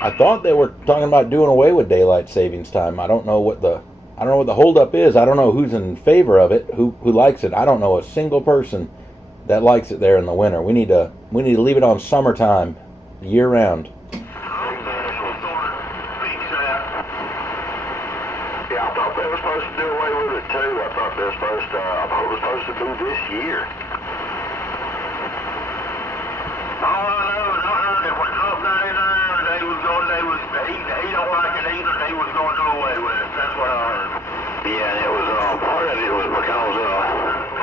I thought they were talking about doing away with daylight savings time. I don't know what the holdup is. I don't know who's in favor of it, who likes it. I don't know a single person that likes it there in the winter. We need to leave it on summertime, year round. Yeah, I thought they were supposed to do away with it too. I thought it was supposed to be this year. All I know is I heard that when Trump got in there, he don't like it either. They was going to do away with it. That's what I heard. Yeah, and it was part of it was because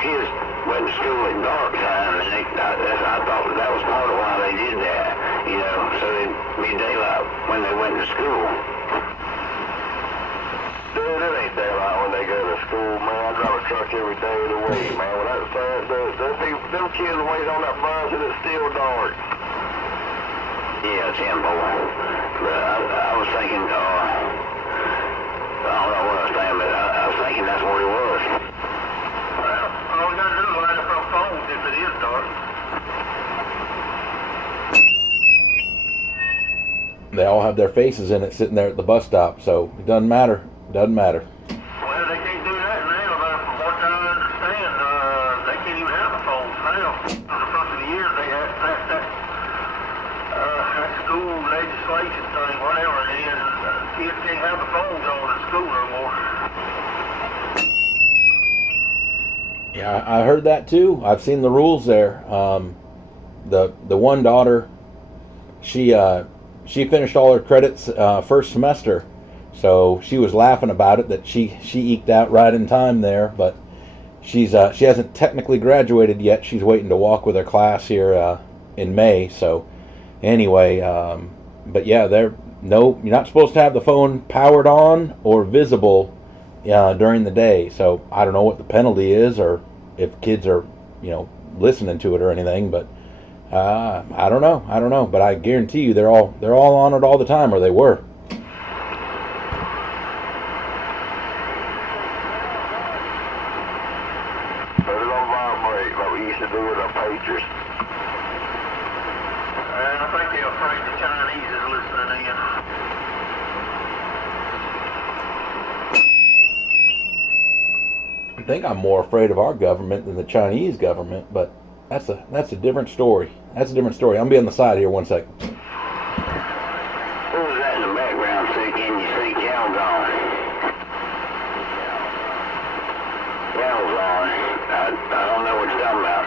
kids went to school at dark time, and I thought that was part of why they did that. So they'd be daylight when they went to school. Dude, it ain't daylight when they go to school, man. I drive a truck every day of the week, man. When that sun, them kids wait on that bus and it's still dark. Yeah, Temple. But I was thinking, I don't know what I was saying, but I was thinking that's what it was. Well, all we got to do is light up our phones if it is dark. They all have their faces in it sitting there at the bus stop, so it doesn't matter. Doesn't matter. Well, they can't do that now, though, from what I understand. They can't even have the phones now. For the first of the year, they have passed that school legislation thing, whatever it is. Kids can't have the phones on at school no more. Yeah, I heard that too. I've seen the rules there. The one daughter, she finished all her credits first semester, so she was laughing about it that she eked out right in time there. But she hasn't technically graduated yet. She's waiting to walk with her class here in May. So anyway, but yeah, you're not supposed to have the phone powered on or visible during the day. So I don't know what the penalty is, or if kids are listening to it or anything, but I don't know, but I guarantee you they're all on it all the time, or they were. Put it on vibrate like we used to do with our pagers. I think they're afraid the Chinese is listening in. I think I'm more afraid of our government than the Chinese government, but that's a different story. That's a different story. I'm gonna be on the side here one sec. Who was that in the background? Say, can you see Cal's on? Cal's on. I don't know what you're talking about.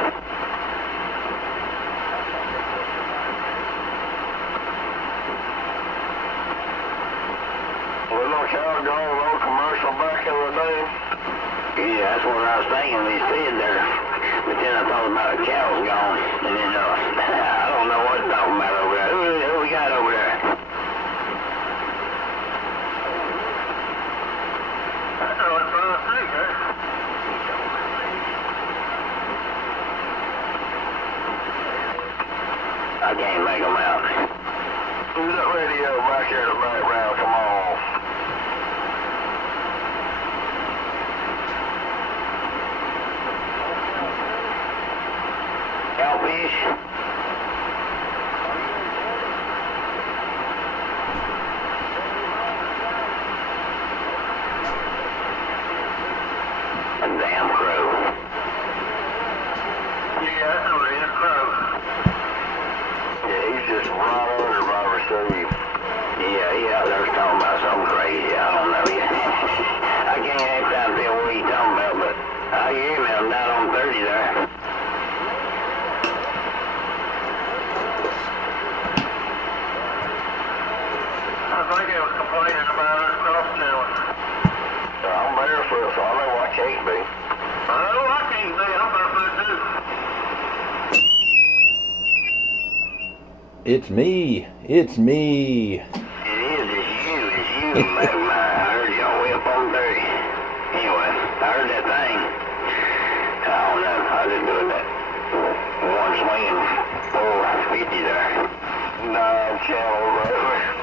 Was no cow going on commercial back in the day? Yeah, that's what I was thinking. He said there. But then I thought about the cow's gone. And then, I don't know what to talk about over there. Who we got over there? That's all I'm trying to say, huh? I can't make them out. Who's that radio back here in the background? Come on. Cowfish? A damn crow. Yeah, that's over there, Crow. Yeah, he's just right under my receive. Yeah, he out there talking about something crazy. I don't know yet. I can't exactly tell what he's talking about, but I hear him down on 30 there. I think they was complaining about us cross channel. I'm barefoot, so I know I can't be. Oh, I can't be. I'm barefoot too. It's me. It's me. It's you, I heard you all the way up on 30. Anyway, I heard that thing. I don't know, I was just doing that one swinging 450 there. 9 channels right there.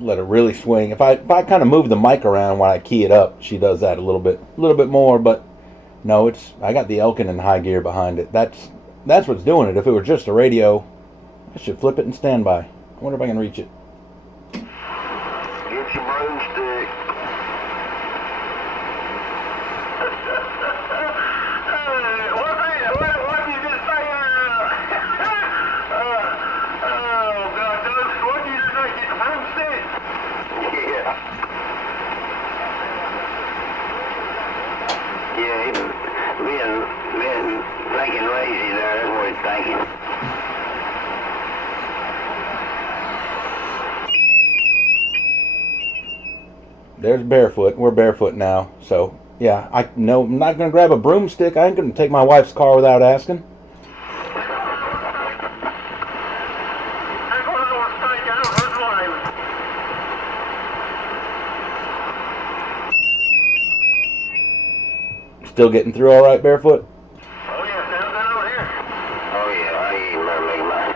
Let it really swing. If I kind of move the mic around when I key it up, she does that a little bit more. But no, I got the Elkin in high gear behind it. That's what's doing it. If it were just a radio, I should flip it and standby. I wonder if I can reach it. Get your broomstick. What did you just say? Oh, God, what did you just say? Get the broomstick? Yeah. Yeah, he been thinking lazy there, that's what he's thinking. There's barefoot. We're barefoot now. So yeah, I'm not gonna grab a broomstick. I ain't gonna take my wife's car without asking. That's what I was thinking. I was lying. Still getting through all right barefoot? Oh, yeah, sounds good over here. Oh yeah, I ain't better make mine.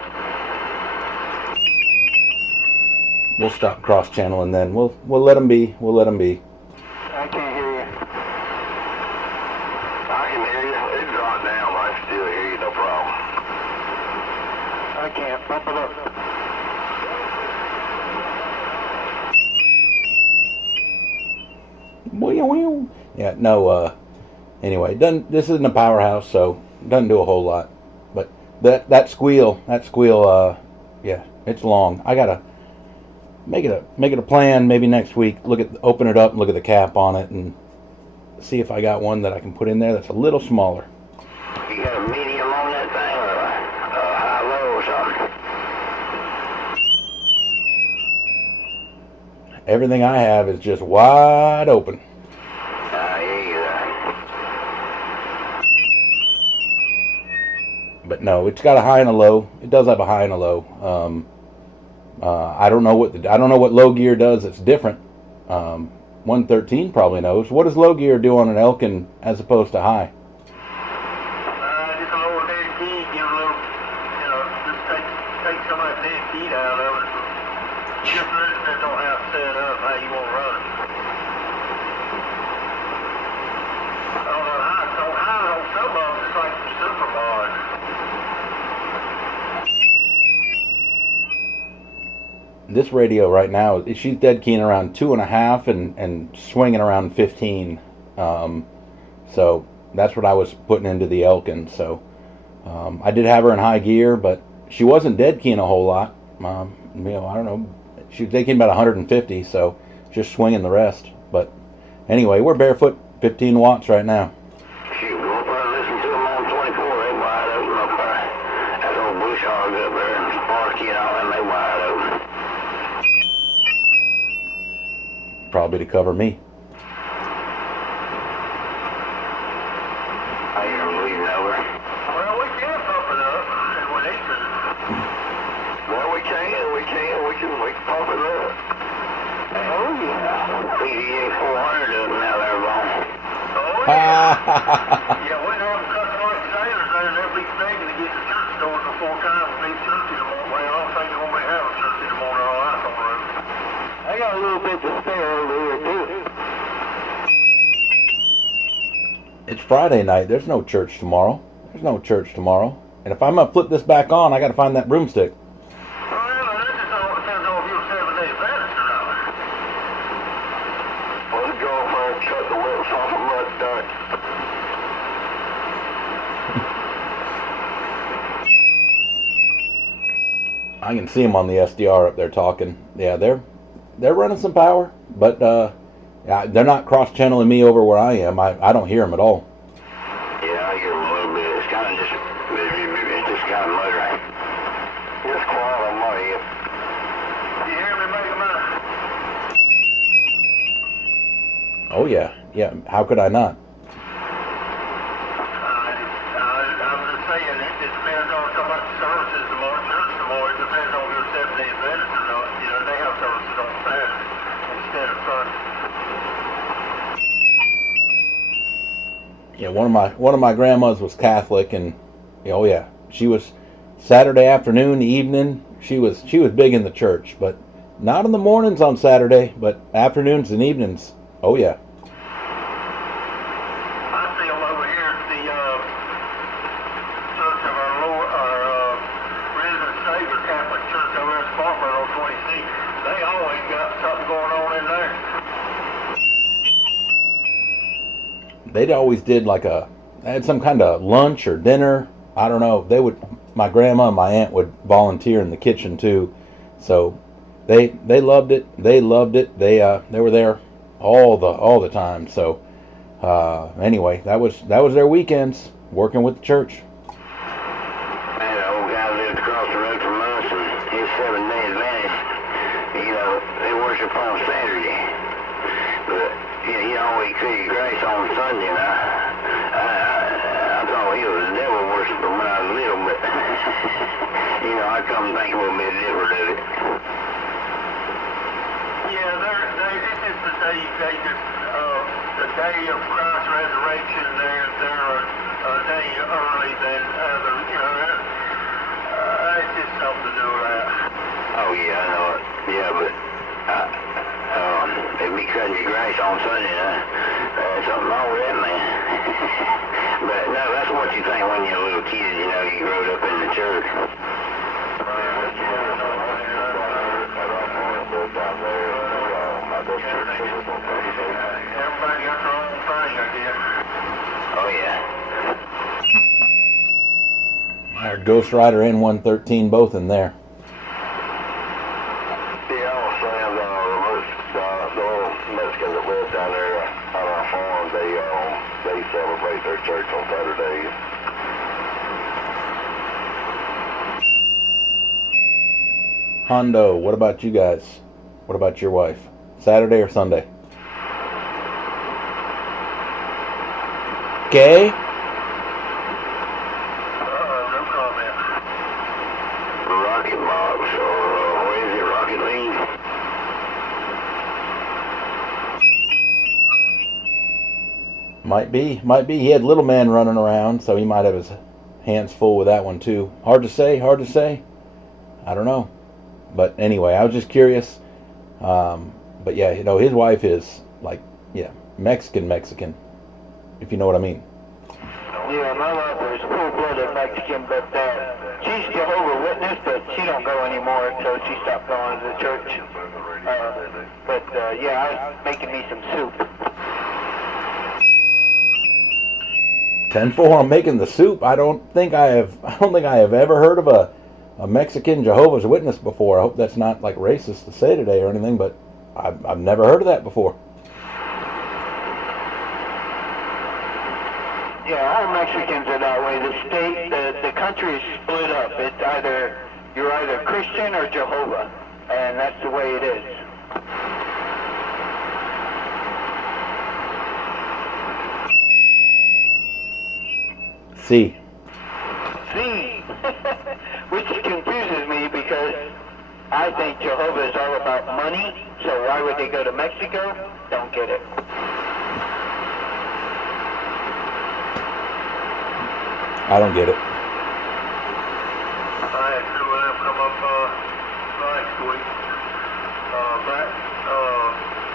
We'll stop cross channeling then. We'll let them be. We'll let them be. I can't hear you. I can't. Bump it up. Yeah, no, anyway, this isn't a powerhouse, so it doesn't do a whole lot. But that squeal, yeah, it's long. I gotta make it a plan. Maybe next week, open it up and look at the cap on it and see if I got one that I can put in there that's a little smaller. You got a medium on that thing, or a high-low or something? Everything I have is just wide open. But no, it's got a high and a low. It does have a high and a low. I don't know what low gear does. It's different. 113 probably knows. What does low gear do on an Elkin as opposed to high? Just a lower dead heat, give a little, just take some of that dead heat out of it. Just that don't have to set up how you want to run it. On some of them, it's like super large. This radio right now, she's dead keying around 2.5 and swinging around 15. So that's what I was putting into the Elkin. So I did have her in high gear, but she wasn't dead keying a whole lot. I don't know. She was dead keying about 150, so just swinging the rest. But anyway, we're barefoot, 15 watts right now. Shoot, go up there and listen to them on 24. They wide open up there. That old bush hog up there and Sparky and all them, they wide open. Probably to cover me. I hear them bleeding over. Well, we can pump it up and we need to. Well, we can pump it up. Oh, yeah. PDA 400 up now there, Vaughn. Oh, yeah. Yeah, we have customers and sailors there, and they'll be begging to get to church doors before time with these church in the morning. Well, I don't think they're going to have a church in the morning or ice on the roof. I got a little bit to spare over here, too. It's Friday night. There's no church tomorrow. And if I'm going to flip this back on, I got to find that broomstick. Well, that just all depends on if you're 7-day Adventist or not. Let's go over and cut the whips off of mud duck. I can see them on the SDR up there talking. Yeah, they're running some power, but they're not cross-channeling me over where I am. I don't hear them at all. Yeah, I hear them a little bit. It's kind of just muttering. Just quiet on my ear. You hear me make them out? Oh yeah. How could I not? I'm just saying, it depends on how much services tomorrow, church tomorrow. It depends on if you're 7-day Adventist or not. They have services on Saturday instead of Sunday. Yeah, one of my grandmas was Catholic, and oh yeah, she was Saturday afternoon, evening. She was big in the church, but not in the mornings on Saturday, but afternoons and evenings. Oh yeah. I see them over here at the Church of our Lord, our Risen Savior Catholic Church over there in Spartanburg on 26. They always got something going on in there. They always did they had some kind of lunch or dinner. I don't know. My grandma and my aunt would volunteer in the kitchen too. So they loved it. They were there all the time. So anyway, that was their weekends working with the church. Man, the old guy lived across the road from us, and his 7-day Adventist, they worship on Saturday. But he always couldn't grace on Sunday, and I thought he was a devil worshiper when I was little, but I come to think a little bit different of it. Yeah, it's just the day the day of Christ's resurrection. They're a day early than other. It's just something to do with that. Oh yeah, I know it. Yeah, but if we cutting your grace on Sunday, there's something wrong with that, man. But no, that's what you think when you're a little kid. You growed up in the church. got Ghost Rider and 113 both in there. Yeah, I was saying the little Mexicans that live down there on our farm, they celebrate their church on Saturdays. Hondo, what about you guys? What about your wife? Saturday or Sunday? Okay. No comment. Rocket box, or what is it, Rocket League? Might be. He had Little Man running around, so he might have his hands full with that one too. Hard to say. I don't know. But anyway, I was just curious. But yeah, his wife is like, Mexican, if you know what I mean. Yeah, my wife is full-blooded Mexican, but she's Jehovah's Witness, but she don't go anymore, so she stopped going to the church. I was making me some soup. 10-4, I'm making the soup. I don't think I have ever heard of a Mexican Jehovah's Witness before. I hope that's not like racist to say today or anything, but I've never heard of that before. Yeah, all Mexicans are that way. The country is split up. You're either Christian or Jehovah, and that's the way it is. See. Which confuses me because I think Jehovah is all about money, so why would they go to Mexico? Don't get it. I don't get it. I had two of them come up last week.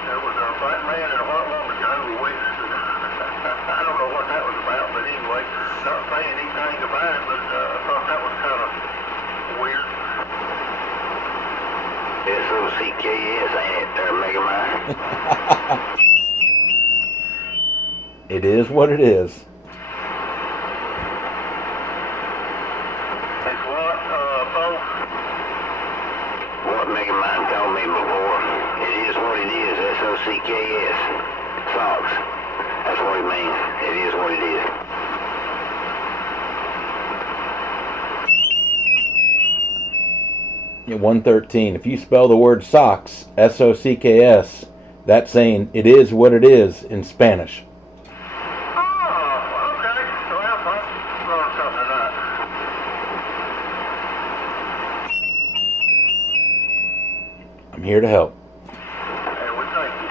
There was a black man and a white woman Jehovah's Witnesses. I don't know what that was about, but anyway, not saying anything about it, but I thought that was kind of weird. SOCKS, ain't it, Mega Man? It is what it is. It's what, both? What Mega Man told me before. It is what it is, SOCKS. Socks. That's what it means. It is what it is. Yeah, 113. If you spell the word socks, SOCKS, that's saying it is what it is in Spanish. Oh, okay. Well, I learned something tonight. I'm here to help. And we thank you.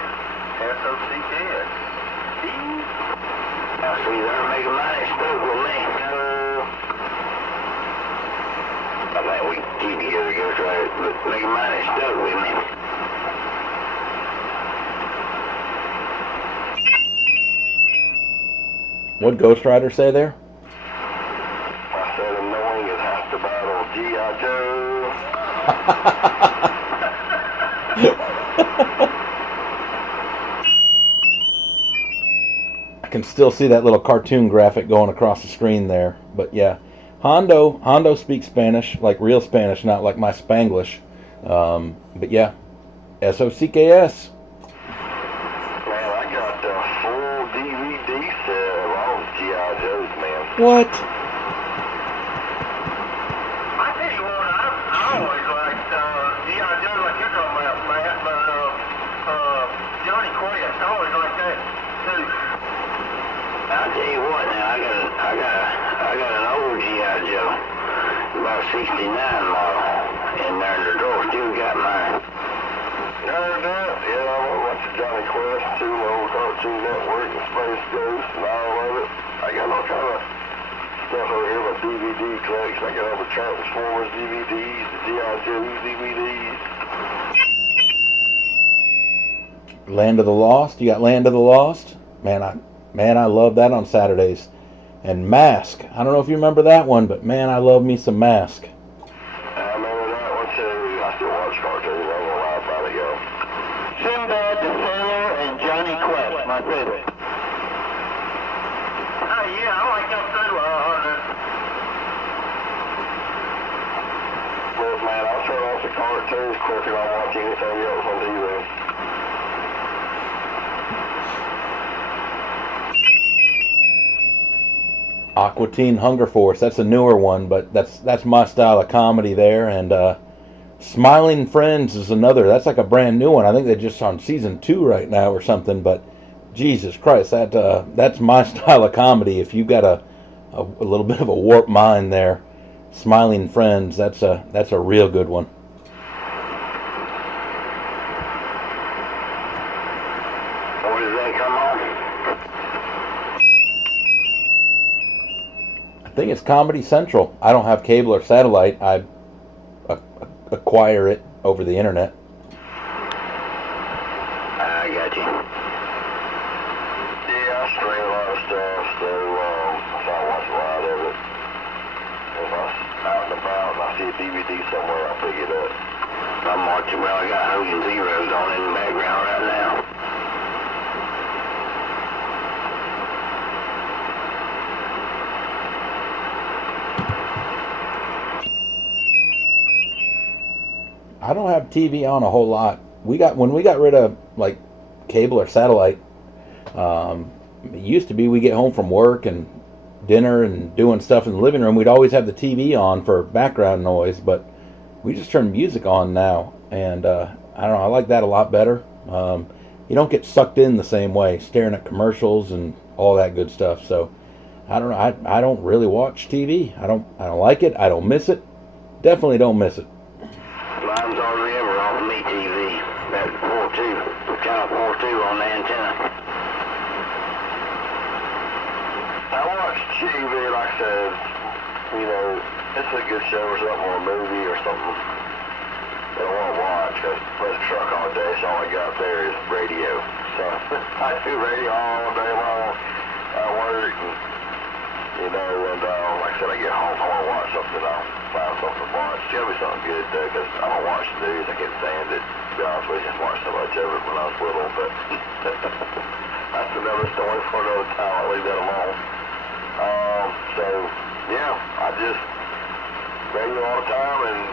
SOCKS. Now see there, Mega Man, it stuck with me. I think we can keep together, Ghost Rider, but Mega Man, it stuck with me. What'd Ghost Rider say there? I said annoying as half the battle. G.I. Joe. I can still see that little cartoon graphic going across the screen there. But yeah, Hondo speaks Spanish, like real Spanish, not like my Spanglish. But yeah, SOCKS. Man, I got the full DVD set of all the G.I. Joes, man. What? I tell you what, I always liked G.I. Joe, like you're talking about, Matt, but Johnny Quest, I always liked that too. I'll tell you what now, I got an old G.I. Joe, about 69 model, in there in the drawer, still got mine. Heard that? Yeah, I watched the Johnny Quest, too, the old Cartoon Network, and Space Ghost, and all of it. I got all kind of stuff over here, my DVD collection. I got all the Transformers DVDs, the G.I. Joe's DVDs. Land of the Lost. You got Land of the Lost? Man, I love that on Saturdays. And Mask. I don't know if you remember that one, but man, I love me some Mask. I remember that one, too. I still watch cartoons. I ain't gonna lie about it, yo. Sinbad the Sailor and Johnny Quest, my favorite. Yeah, I like them too. man. I'll turn off the cartoons quick and I'll watch anything else on TV. Aqua Teen Hunger Force. That's a newer one, but that's my style of comedy there. And Smiling Friends is another. That's like a brand new one. I think they're just on season 2 right now or something. But Jesus Christ, that's my style of comedy. If you've got a little bit of a warped mind there, Smiling Friends. That's a real good one. When does that come on? I think it's Comedy Central. I don't have cable or satellite. I acquire it over the internet. I got you. Yeah, I stream a lot of stuff, so I watch a lot of it. If I'm out and about and I see a DVD somewhere, I'll pick it up. I'm watching, well, I got Hogan Zeros on in the background right now. I don't have TV on a whole lot. When we got rid of like cable or satellite. It used to be we get home from work and dinner and doing stuff in the living room, we'd always have the TV on for background noise, but we just turn music on now, and I don't know, I like that a lot better. You don't get sucked in the same way, staring at commercials and all that good stuff. So I don't know, I don't really watch TV. I don't like it. I don't miss it. Definitely don't miss it. Mine's already ever off me TV. That's 4.2, channel 4.2 on the antenna. I watch TV, like I said, you know, it's a good show or something, or a movie or something that I want to watch, because I truck all day, so all I got there is radio. So I do radio all day long at work, and, you know, and like I said, I get home, I want to watch something, I'll find something to watch. It's got to be something good, though, because I don't watch the news, I can't stand it, to be honest with you. I watched so much of it when I was little, but that's another story for another time. I'll leave that alone. So, yeah, I just radio all the time and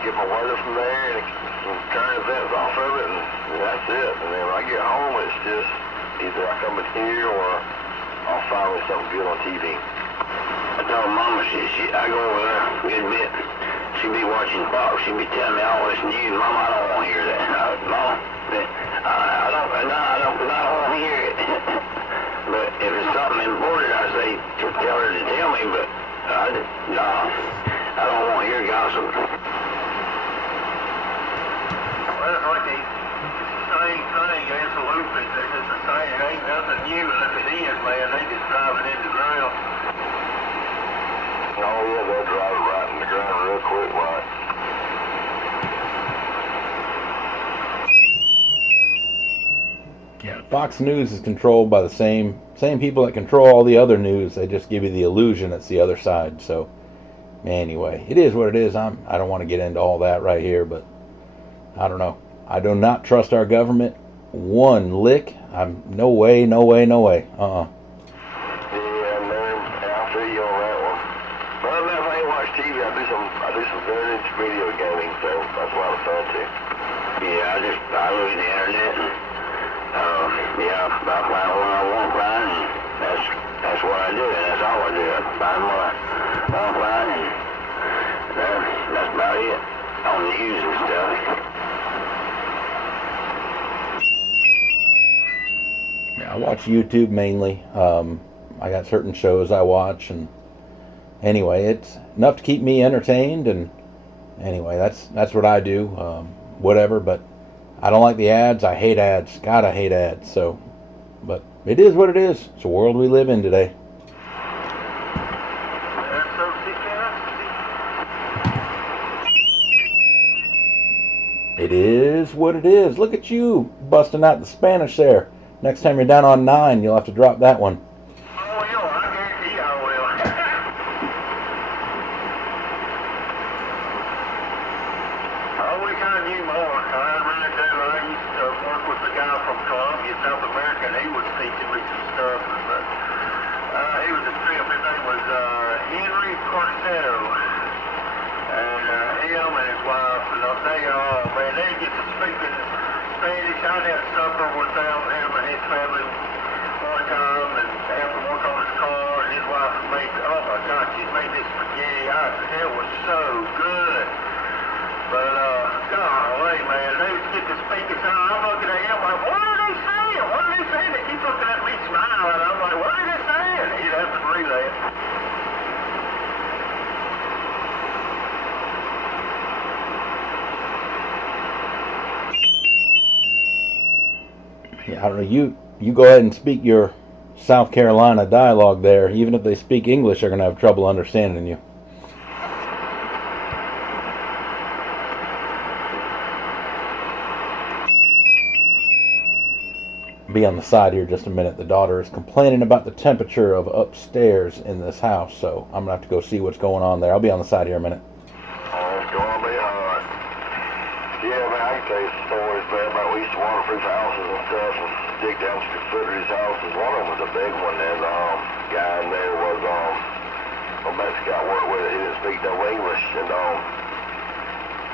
get my weather from there and current events off of it, and that's it. And then when I get home, it's just either I come in here or I'll find me something good on TV. I told Mama, I go over there a good bit. She'd be watching Fox. She'd be telling me all this news. Mama, I don't want to hear that. Mama, I don't want to hear it. But if it's something important, I say, tell her to tell me, but I don't want to hear gossip. Well, it's like it's the same thing, absolutely. It's just the same. It ain't nothing new, and if it is, man, they just drive it into the ground. Oh, yeah, they'll drive it right in the ground real quick, like. Yeah, Fox News is controlled by the same people that control all the other news. They just give you the illusion it's the other side. So, anyway, it is what it is. I don't want to get into all that right here, but I don't know. I do not trust our government one lick. No way. Yeah, man, I feel you on that one. But other than that, if I ain't watch TV, I do some vintage video gaming, so that's a lot of fun too. Yeah, I look at the internet and I find what I want to find, and that's what I do, and that's all I do. I find what I want to find, and that's about it on news and stuff. Yeah, I watch YouTube mainly. I got certain shows I watch, and anyway, it's enough to keep me entertained. And anyway, that's what I do. Whatever, but I don't like the ads. I hate ads. God, I hate ads. So, but it is what it is. It's the world we live in today. It is what it is. Look at you busting out the Spanish there. Next time you're down on 9, you'll have to drop that one. Oh, yeah, I guarantee I will. I wish I knew more. I really do. I used to work with a guy from Colombia, South America, and he was teaching me some stuff. But he was a trip. His name was Henry Corsetto. And him and his wife man, they get to speaking Spanish. I had supper with him and his family one time, and after work on his car, and his wife made, oh my God, she made this spaghetti. It was so good. But, golly, man, they get to speaking, so I'm looking at him like, what are they saying? What are they saying? They keep looking at me smiling. I'm like, what are they saying? He'd have to relay it. Yeah, I don't know. You go ahead and speak your South Carolina dialogue there. Even if they speak English, they're going to have trouble understanding you. Be on the side here just a minute. The daughter is complaining about the temperature of upstairs in this house, so I'm gonna have to go see what's going on there. I'll be on the side here a minute. Oh, it's gonna be hard. Yeah, man, I can tell you some stories, man, about we used to waterproof houses and stuff, and dig down to Confederates' houses. One of them was a big one, and guy in there was a Mexican I worked with. He didn't speak no English, and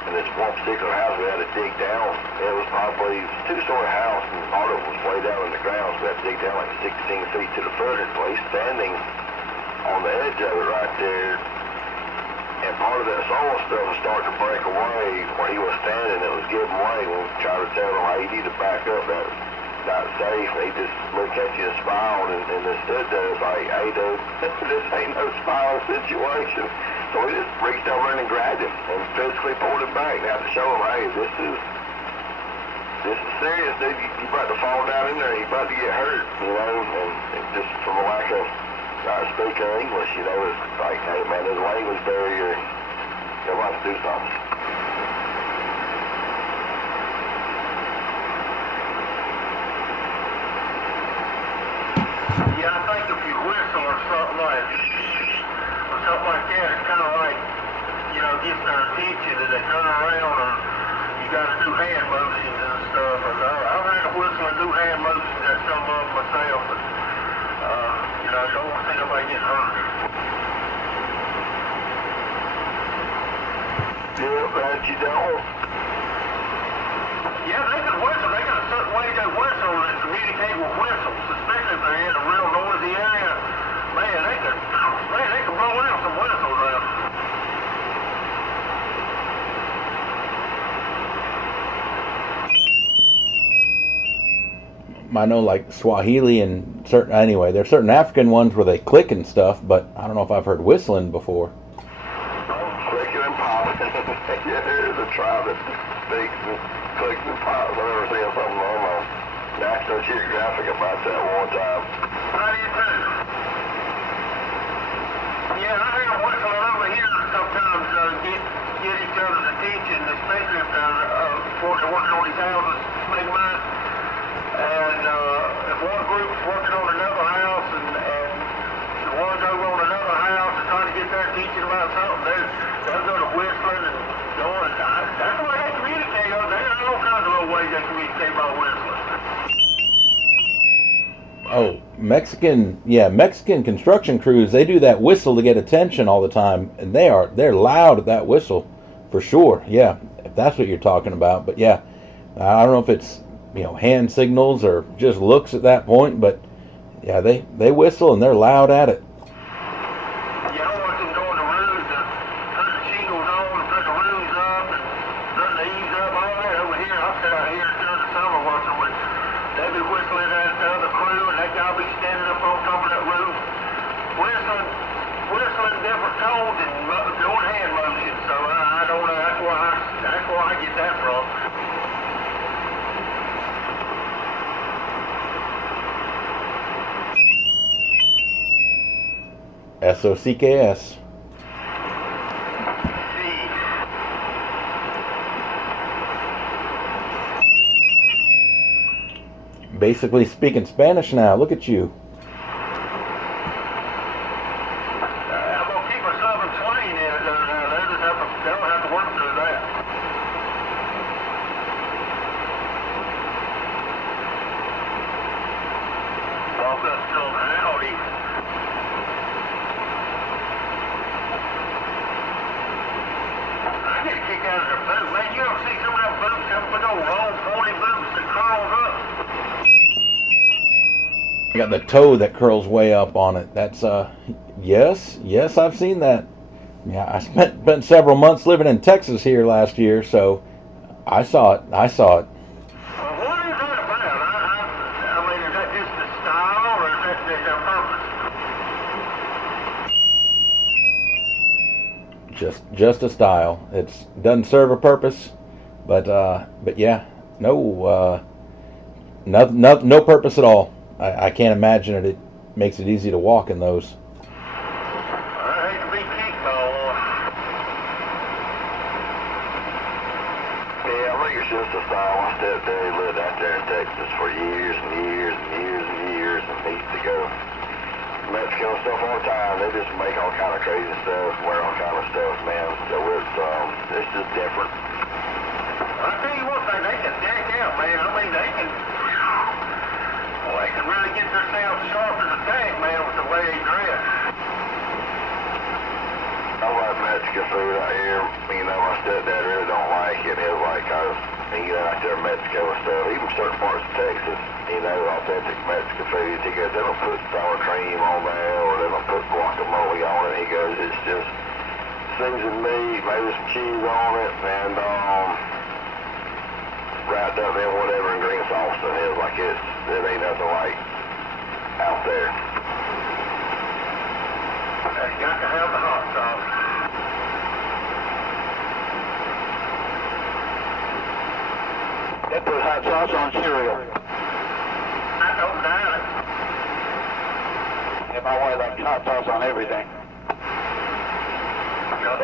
in this one particular house we had to dig down. It was probably a two-story house, and part of it was way down in the ground, so we had to dig down like 16 feet to the furnace place, standing on the edge of it right there. And part of that soil stuff was starting to break away where he was standing. It was giving way. We tried to tell him, hey, you need to back up. That's not safe. And he just looked at you and smiled and then stood there. It's like, hey, dude, this ain't no smiling situation. So we just reached over and grabbed him and physically pulled him back. Now to show him, hey, this is serious, dude. You about to fall down in there. You about to get hurt, you know. And just from a lack of not speaking English, you know, it's like, hey, man, there's a language barrier. You'll have to do something. Yeah, I think if you whistle or something like that, it's kind of like, you know, gets their attention and they turn around, or you got to do hand motions and stuff. And I've had to whistle and do hand motions at some of them myself, but, you know, I don't want to see nobody get hurt. Yeah, that you don't. Yeah, they can whistle. They got a certain way they whistle and communicate with whistles, especially if they're in a real noisy area. Man, they can blow out some whistles now. I know, like Swahili and certain, anyway, there's certain African ones where they click and stuff, but I don't know if I've heard whistling before. Clicking and popping. Yeah, there is a tribe that speaks and clicks and pops. I've never seen something on National Geographic about that one time. I did too. Yeah, I hear them whistling over here sometimes, get each other's attention, especially if they're working on these houses, big mine. And if one group's working on another house and the one's over on another house and trying to get their attention about something, they'll go to whistling and going. That's the way they communicate. There are all kinds of little ways they communicate by whistling. Oh, Mexican construction crews, they do that whistle to get attention all the time, and they're loud at that whistle, for sure. Yeah, if that's what you're talking about. But yeah, I don't know if it's, you know, hand signals or just looks at that point, but yeah, they whistle and they're loud at it. Yeah, I watch them go in the roofs and put the shingles on and put the roofs up and put the eaves up, all that over here. I'll sit out here during the summer watching them. They'll be whistling at the other crew, and that guy will be standing up on top of that roof, whistling different tones and doing hand motions. So I don't know. That's where I get that from. SOCKS. Basically speaking Spanish now. Look at you. I'm gonna keep a southern twang in it. They'll have to work through that. Walk up to them, howdy. I get a kick out of their boot, man. You ever You got the toe that curls way up on it. That's yes, I've seen that. Yeah, I spent several months living in Texas here last year, so I saw it. What is that about? I mean, is that just the style, or is that their purpose? Just a style. It doesn't serve a purpose, but yeah, no purpose at all. I can't imagine it. It makes it easy to walk in those. I hate to be kickball. Yeah, I think it's just a style. My stepdad lived out there in Texas for years and years and years and years, and he used to go Mexico and stuff all the time. They just make all kind of crazy stuff, wear all kind of stuff, man. So it's just different. I tell you what, man, they can deck out, man. I mean, they can really get themselves sharp as a tack, man, with the way they dress. I like Mexican food out here. You know, my stepdad really don't like it. He was like, you know, out there in Mexico and stuff. Even certain parts of Texas, you know, authentic Mexican food. He goes, they don't put sour cream on there, or they don't put guacamole on it. He goes, it's just seasoned meat, maybe some cheese on it, and wrapped up in whatever and green sauce. And it was like it ain't nothing like out there. You got to have the hot sauce. They put hot sauce on cereal. I don't doubt it. If I wanted like hot sauce on everything.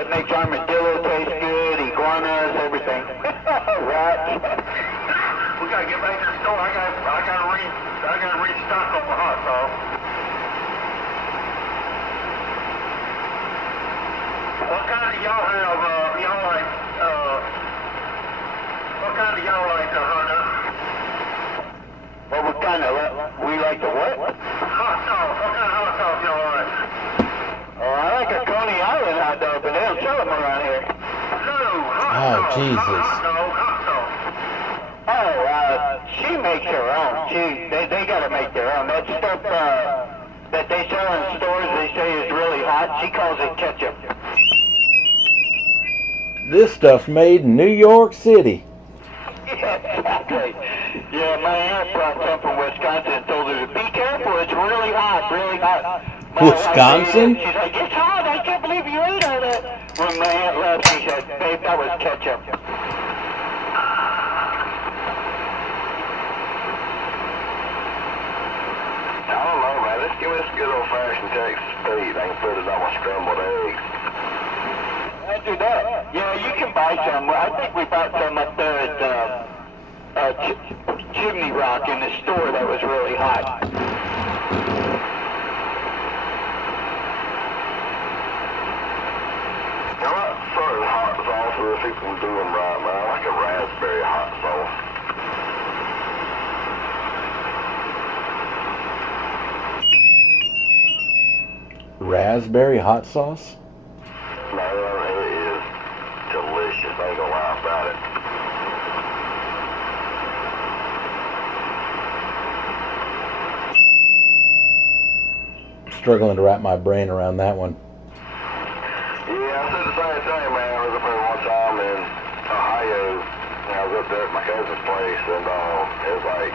It makes armadillo taste good, iguanas, everything. Rats. We gotta get back to the store. I gotta restock on the hot sauce. What kind do y'all have? What kind do y'all like, Hunter? Well, we like the what? Hot sauce. What kind of hot sauce y'all like? Oh, I like a Coney Island hot dog, but they don't sell them around here. No, hot Oh, sauce. Jesus. Hot sauce. Oh, she makes her own. They gotta make their own. That stuff that they sell in stores, they say is really hot. She calls it ketchup. This stuff's made in New York City. Yeah, exactly. Yeah, my aunt brought some from Wisconsin and told her to be careful. It's really hot, really hot. Wisconsin? She's like, it's hot. I can't believe you ate all that. When my aunt left, she said, babe, that was ketchup. I don't know, man. Let's give me this good old-fashioned Texas feed. I can put it on my scrambled eggs. I do that. Yeah, you can buy some. I think we bought some up there at Chimney Rock in the store that was really hot. I like certain hot sauces if people do them right, man. I like a raspberry hot sauce. Raspberry hot sauce? Man, it is delicious. I ain't gonna lie about it. Struggling to wrap my brain around that one. Yeah, I said the same thing, man. I was up there one time in Ohio, and I was up there at my cousin's place, and it was like,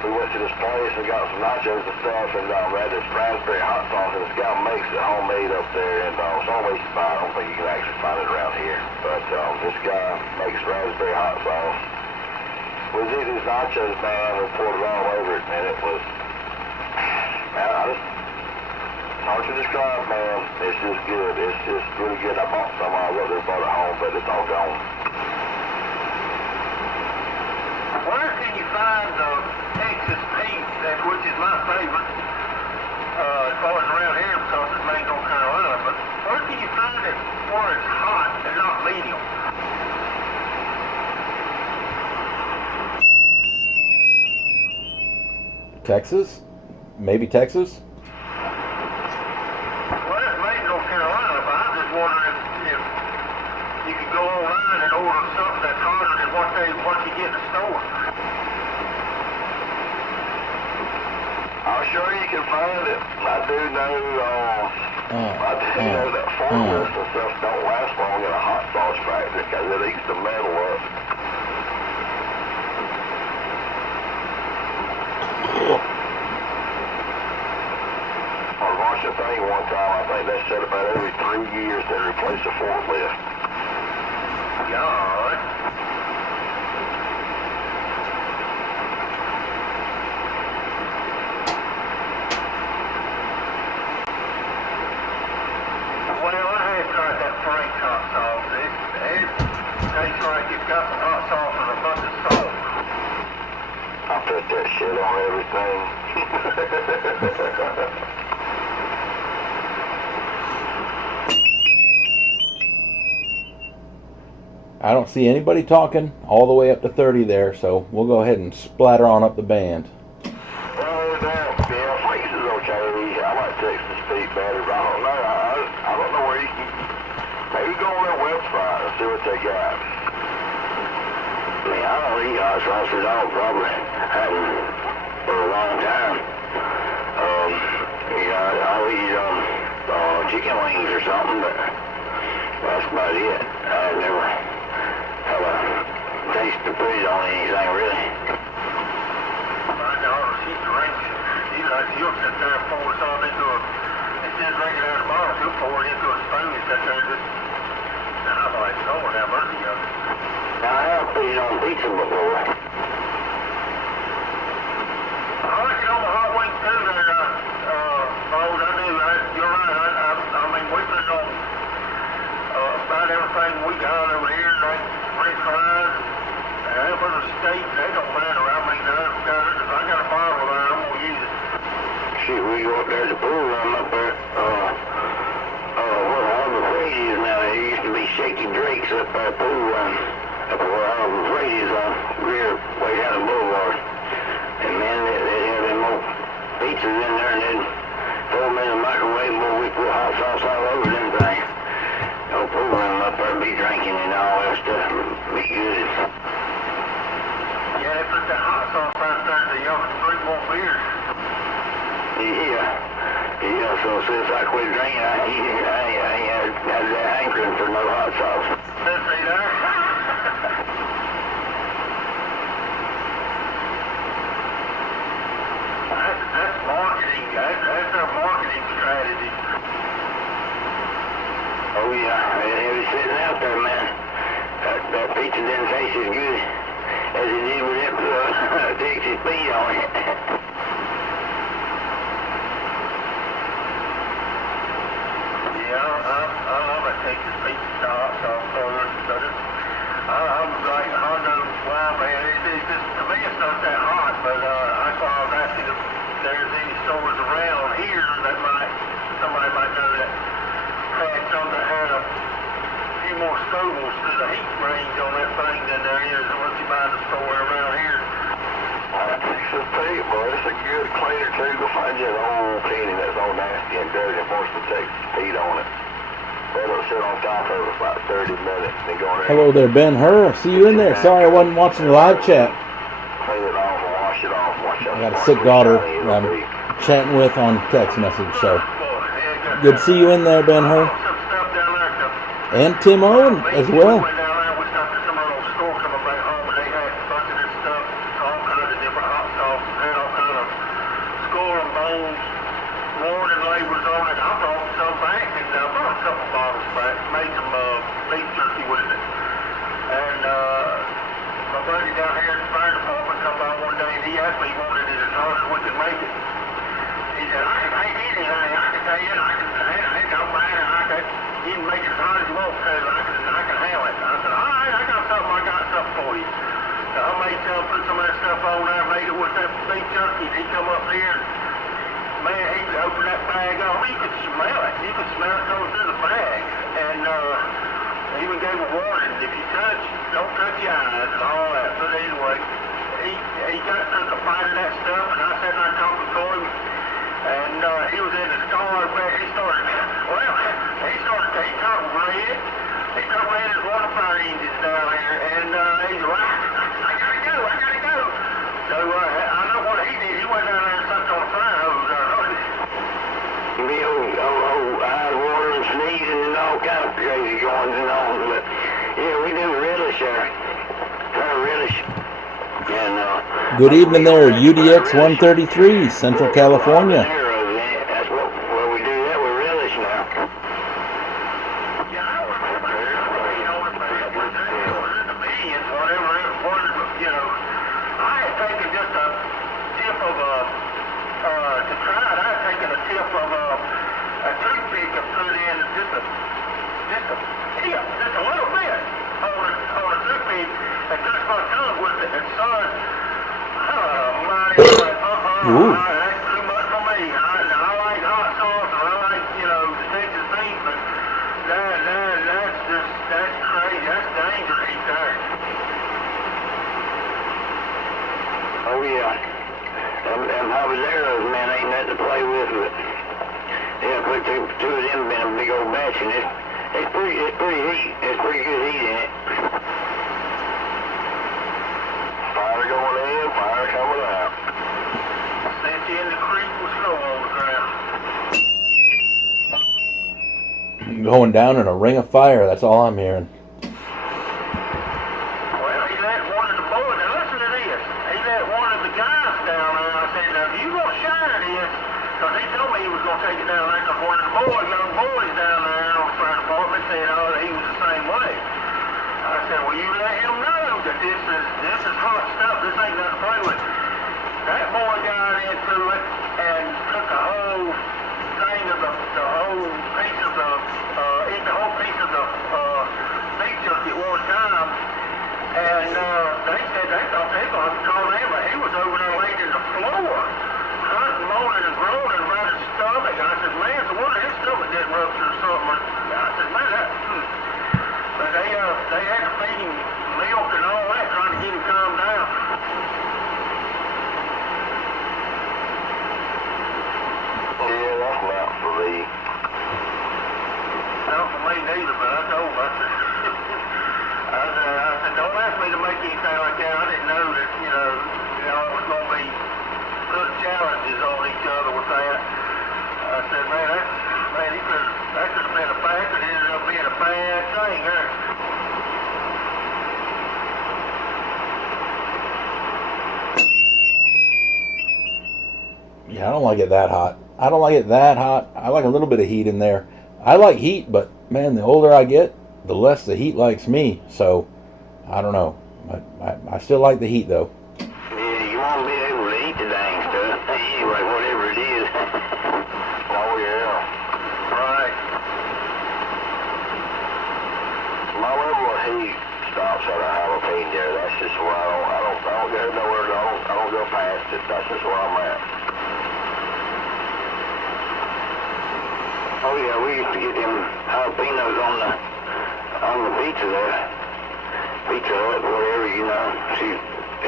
we went to this place and got some nachos and stuff, and we had this raspberry hot sauce, and this guy makes it homemade up there, and it's only way you can buy it. I don't think you can actually find it around here, but this guy makes raspberry hot sauce. We was eating these nachos, man, and poured it all over it, and it was, man, it's hard to describe, man. It's just good. It's just really good. I bought some. I was bought it home, but it's all gone. Where can you find Texas Pete, which is my favorite, as far as around here because it's made in North Carolina, but where can you find it where it's hot and not medium? Texas? Maybe Texas? Well, it's made in North Carolina, but I'm just wondering if you could go online and order something that's hotter than what you get in the store. sure you can find it. I do know, that forklifts and stuff don't last long in a hot sauce factory because it eats the metal up. I was watching a thing one time, I think they said about every 3 years they replace a forklift. God. Well, I had tried that Frank hot sauce. It tastes like it's got some hot sauce and a bunch of salt. I put that shit on everything. I don't see anybody talking all the way up to 30 there, so we'll go ahead and splatter on up the band. Well, yeah, Frank's is okay. I like Texas speed better, but I don't know. I don't know where you can. Maybe go on their website and see what they got. I mean, I don't eat hot sauce at all, probably. Hadn't for a long time. I'll eat chicken wings or something, but that's about it. I've never have a taste to put it on anything, really. My daughter, she drinks it. She'll sit there and pour some into a, instead of drinking out of the bottle, she'll pour it into a spoon and sit there and just, and I'm like, Lord, have mercy of it. Now, I have put it on pizza before. I like it on the hot wings too there, Bose, I do. You're right. I mean, we put it on about everything we got over here, like French fries, and for the steak, they don't matter. I mean, if I got a bottle there, I'm going to use it. Shoot, we go up there to the pool room up there, where all the freight is now. There used to be Shaky Drake's up there, pool room, up where all the freight is on Greer, way down the boulevard. And man, they'd have them old pizzas in there, and then throw them in the microwave, boy, we put hot sauce all over them things. Old pool room up there, be drinking and all that stuff, be good. Yeah, they put that hot sauce out there so y'all can drink more beers. Yeah, so since I quit drinking, I ain't had that hankering for no hot sauce. Let's see there. That's marketing. That's their marketing strategy. Oh yeah, it was sitting out there, man. That pizza didn't taste as good as it did with that Texas speed on it. Yeah, I love that Texas pizza sauce. I'm like, I know why, man. It's just, to me, it's not that hot, but I thought I was asking if there's any stores around here that somebody might know that had some that had a few more stoves to the heat range on that thing than there is unless you find a store around here. Texas Pete, boy, it's a good cleaner too. Go find you an old penny that's all nasty and dirty and pour some Texas Pete on it. It'll sit on top of it for about 30 minutes and then go in there. Hello there, Ben Hur. I see you in there. Sorry I wasn't watching the live chat. Clean it off and wash it off. I got a sick daughter I'm chatting with on text message, so good to see you in there, Ben Hur. And Tim Owen as well. Made some beef jerky with it. And my buddy down here at the fire department come by one day and he asked me he wanted it as hard as we could make it. He said, I can make anything, I can tell you, it don't matter, you can make it as hard as you want to, I can handle it. I said, all right, I got something for you. So I made put some of that stuff on there, made it with that beef jerky. He come up here, man, he opened that bag up, you could smell it coming through the bag. And even gave a warning, if you touch, don't touch your eyes and all that. But anyway, he got took a bite of that stuff, and I sat there talking to him, and he was in his car, but he started red. He started red as one of our engines down here, and he's like, I gotta go. So I know what he did. He went down there and sucked on a fire hose Good evening there, UDX 133, Central California. That's what we do that with relish now. Yeah, I remember that. You know, it was in the millions, whatever it was, you know. I had taken just a tip of to try it, I had taken a tip of a toothpick and put in just a tip, just a little bit on a toothpick and touched my tongue with it. And son, Ooh. that's too much for me. I like hot sauce and I like, you know, the Texas beef, but that's crazy. That's dangerous right there. Oh yeah. Them habaneros, man, ain't nothing to play with. But yeah, put two of them in a big old batch, and it's pretty heat. It's pretty good heat in it. Fire going in, fire coming out. Sent you in the creek with snow on the ground. Going down in a ring of fire, that's all I'm hearing. Well, he let one of the boys, now listen to this, he let one of the guys down there, and I said, now if you gonna shine this, because he told me he was gonna take it down there, because one of the young boys down there on the fire department said, oh, he was the same way. I said, well, you let him know that this is hot stuff, this ain't nothing to play with. That boy got into it and took a whole thing of the whole piece of the ate the whole piece of the beef jerky at one time, and they said they thought they were going to call him, but he was over there laying in the floor, hunting, moaning and groaning about his stomach. I said, man, it's a wonder his stomach didn't rupture or something. I said, man, but they had to feed him milk and all that, trying to get him calmed down. Yeah, that's not for me. Not for me neither, but I told him, I said, don't ask me to make anything like that. I didn't know that, you know, it was going to be put challenges on each other with that. I said, man, that could have been that could have ended up being a bad thing there. Yeah, I don't like it that hot. I don't like it that hot. I like a little bit of heat in there. I like heat, but man, the older I get, the less the heat likes me. So, I don't know. I still like the heat though. Yeah, you won't be able to eat the dang stuff. Anyway, whatever it is. Oh yeah. Right. My level of heat stops at a jalapeno. That's just where I don't go nowhere. I don't go past it. That's just where I'm at. Oh yeah, we used to get them jalapenos on the pizza there. Pizza Hut, whatever, you know. She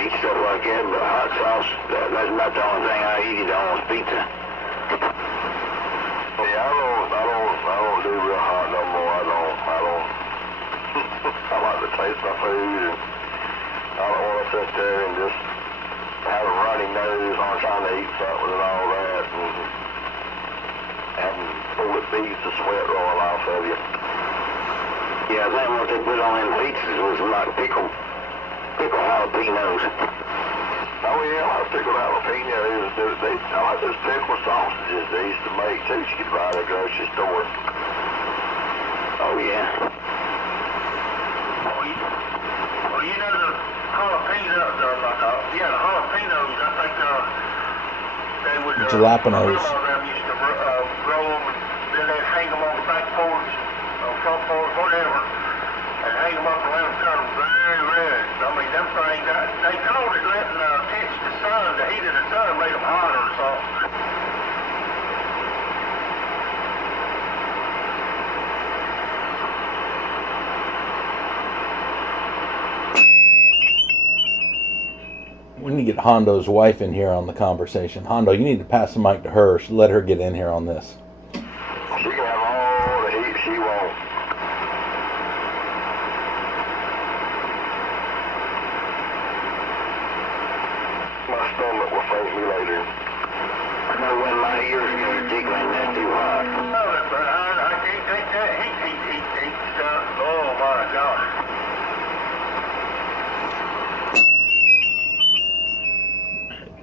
eat stuff like that, but hot sauce, that's about the only thing I eat it on is pizza. Yeah, I don't do real hot no more. I don't. I like to taste my food, and I don't want to sit there and just have a runny nose on trying to eat something and all that, and having bullet beads of sweat roll off of you. Yeah, I think what they put on them pizzas was like pickled jalapenos. Oh yeah, I like pickled jalapenos. I like those pickle sausages they used to make too. You could buy at the grocery store. Oh yeah. Well, you know the jalapenos, the jalapenos, I think they would, Jalapenos. some of them used to grow them, and then they'd hang them on the back porch, front porch, whatever, and hang them up around and turn them very red. I mean, them things, they called it letting catch the sun, the heat of the sun made them hotter or something. We need to get Hondo's wife in here on the conversation. Hondo, you need to pass the mic to her. Let her get in here on this. She can have all the heat she wants. My stomach will thank me later. I know when my ears get tickling, that's too hot. But I can't take that heat stuff. Oh my gosh.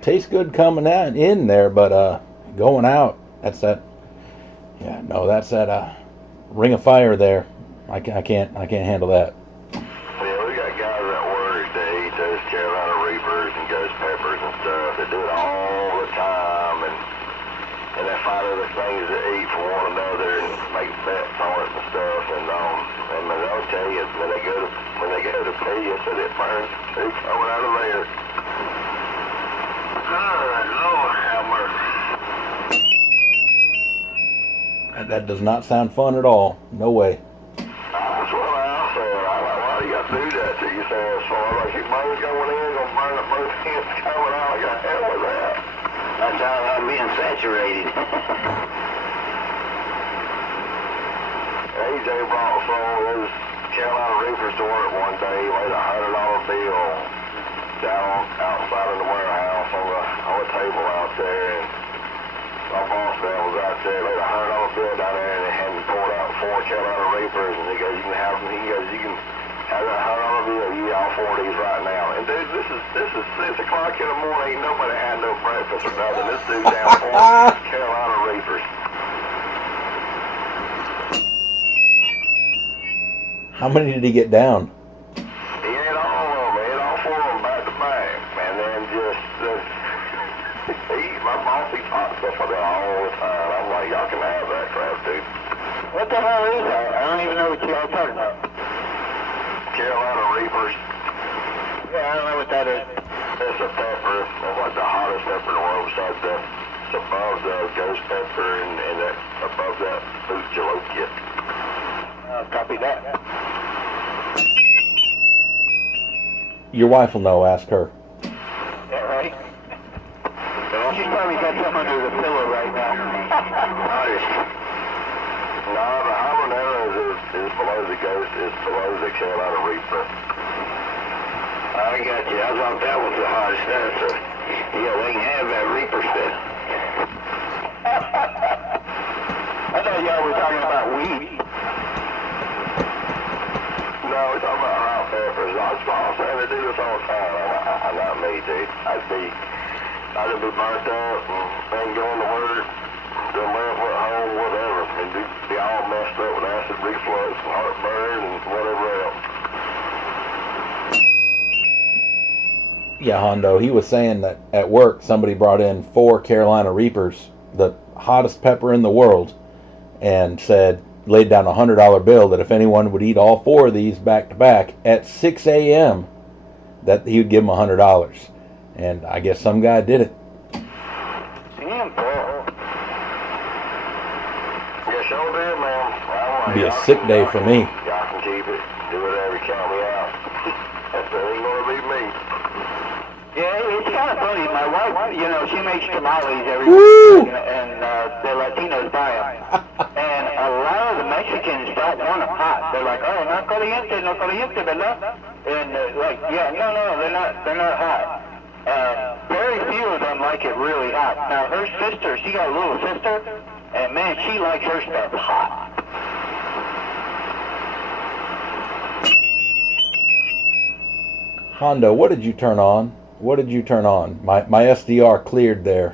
tastes good coming out in there, but going out, that's that. Yeah, no, that's that ring of fire there. I can't handle that. Yeah, we got guys at work that eat those Carolina Reapers and ghost peppers and stuff. They do it all the time, and they find other things to eat for one another and make bets on it and stuff. And they'll tell you when they go to pee, it said it burns too coming out of there. Good Lord, have mercy. That does not sound fun at all. No way. That's what I said. Why do you got to do that to yourself? So like your bones going in, gonna burn up both ends coming out. I got hell with that. That's how I'm being saturated. AJ brought some of those Carolina Reapers to work one day, laid a $100 bill down outside in the warehouse on the table out there, and my boss man was out there, laid a $100 bill down there, and they had him poured out 4 Carolina Reapers, and he goes, you can have them, you can have that $100 bill, you get all 4 of these right now. And dude, this is 6 o'clock in the morning, ain't nobody had no breakfast or nothing. This dude down 4 Carolina Reapers. How many did he get down? He ate all of them. He ate all 4 of them back to back. And then my boss, he pops stuff like that all the time. I'm like, y'all can have that crap, dude. What the hell is that? I don't even know what y'all talking about. Carolina Reapers. Yeah, I don't know what that is. It's a pepper. It's like the hottest pepper in the world. Besides that, it's above the ghost pepper and that, above that boot jalokia. Copy that. Your wife will know. Ask her. Yeah, right? She's probably got something under the pillow right now. No, the habanero is below the ghost, is below the Carolina Reaper. I got you. I thought that was the hottest stuff, so yeah, they can have that Reaper stuff. I thought y'all were talking about weed. No, we're talking about hot peppers. I'm saying they do this all the time. Not me, dude. I'd be burnt up and going to work, then left at home, whatever, and be all messed up with acid reflux and heartburn and whatever else. Yeah, Hondo, he was saying that at work somebody brought in 4 Carolina Reapers, the hottest pepper in the world, and laid down a $100 bill that if anyone would eat all 4 of these back to back at 6 a.m., that he would give them $100. And I guess some guy did it. Damn, bro. Yeah, sure did, man. It'd be a sick day for me. Y'all can keep it. Do whatever, count me out. That ain't gonna be me. Yeah, it's kind of funny. My wife, she makes tamales every Woo! week, and the Latinos buy them. And a lot of the Mexicans don't want them hot. They're like, oh, no caliente, ¿verdad? And no, they're not hot. Very few of them like it really hot. Now, her sister, she got a little sister, and man, she likes her stuff hot. Hondo, what did you turn on? What did you turn on? My SDR cleared there.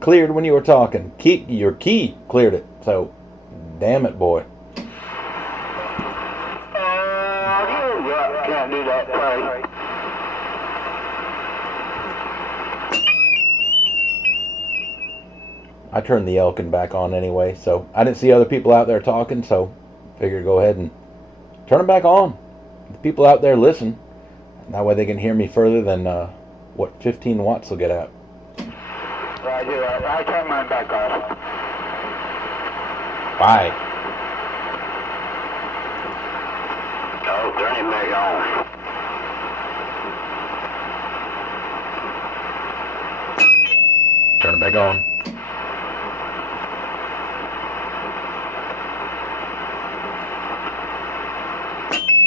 Cleared when you were talking. Your key cleared it. So, damn it, boy. Can't do that, sorry. I turned the Elkin back on anyway, so I didn't see other people out there talking, so figured go ahead and turn them back on. The people out there listen. That way they can hear me further than, 15 watts will get out. Roger, I turn mine back off. Bye. Oh, turn it back on. Turn it back on.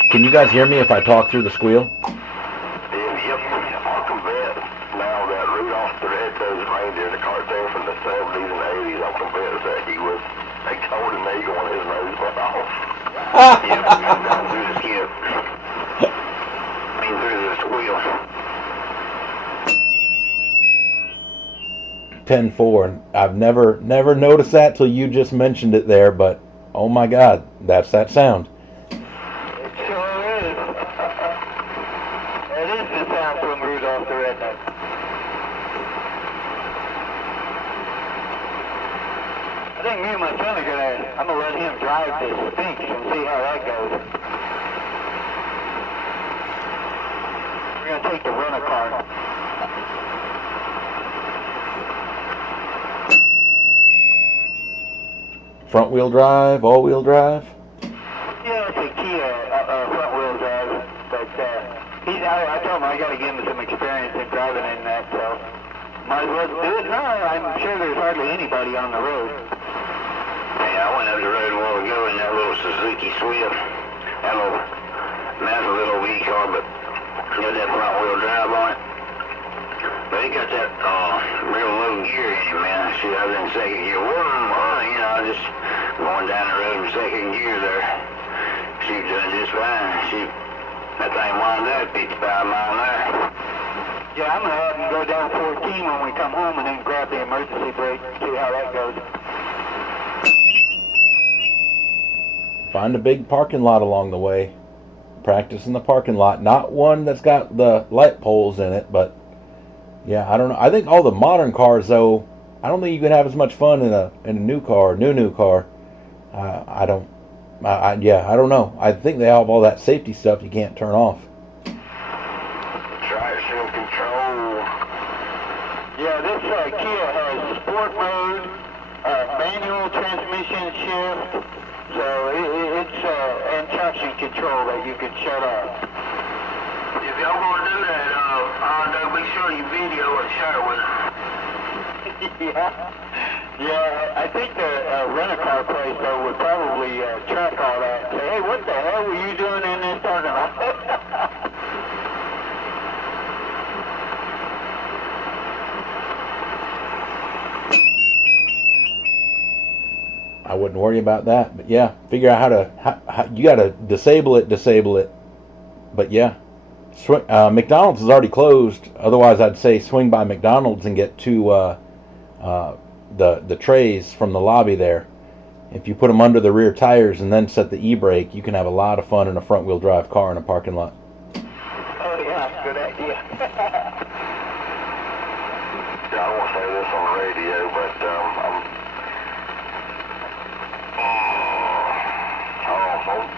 Can you guys hear me if I talk through the squeal? Yep. I can bet now that Rudolph the Red-Nosed Reindeer, the cartoon from the 70s and 80s, I'm convinced that they told an eagle when his nose went off. Yep, down through the skip. Through the squeal. 10.4, and I've never noticed that till you just mentioned it there, but oh my God, that's that sound. It sure is. It is the sound from Rudolph the Red-Nosed. I think me and my son are I'm gonna let him drive the Sphinx and see how that goes. We're gonna take the rental car. Front wheel drive, all wheel drive? Yeah, it's a Kia front wheel drive, but I told him I gotta give him some experience in driving in that, so might as well do it now. I'm sure there's hardly anybody on the road. Yeah, I went up the road a while ago in that little Suzuki Swift. That little massive little V car, but got that front wheel drive on it. But it got that real low gear in it, man. Shoot, I was in second gear. You know, just going down the road in second gear there. Shoot, doing just fine. Shoot, that thing wound up 55 miles an hour. Yeah, I'm gonna have him go down 14 when we come home and then grab the emergency brake, see how that goes. Find a big parking lot along the way. Practice in the parking lot. Not one that's got the light poles in it, but yeah, I don't know. I think all the modern cars, though, I don't think you can have as much fun in a new car, new car. I don't know. I think they have all that safety stuff you can't turn off. Traction control. Yeah, this Kia has sport mode, manual transmission shift, so it's and traction control that you can shut off. If y'all want to do that, be sure you video and share it with us. Yeah, I think the rent-a-car place, though, would probably track all that and say, hey, what the hell were you doing in this parking lot? I wouldn't worry about that, but yeah, figure out how you got to disable it. But yeah, McDonald's is already closed. Otherwise, I'd say swing by McDonald's and get two the trays from the lobby there. If you put them under the rear tires and then set the e-brake, you can have a lot of fun in a front-wheel drive car in a parking lot. Oh yeah, good idea. Yeah, I won't say this on the radio, but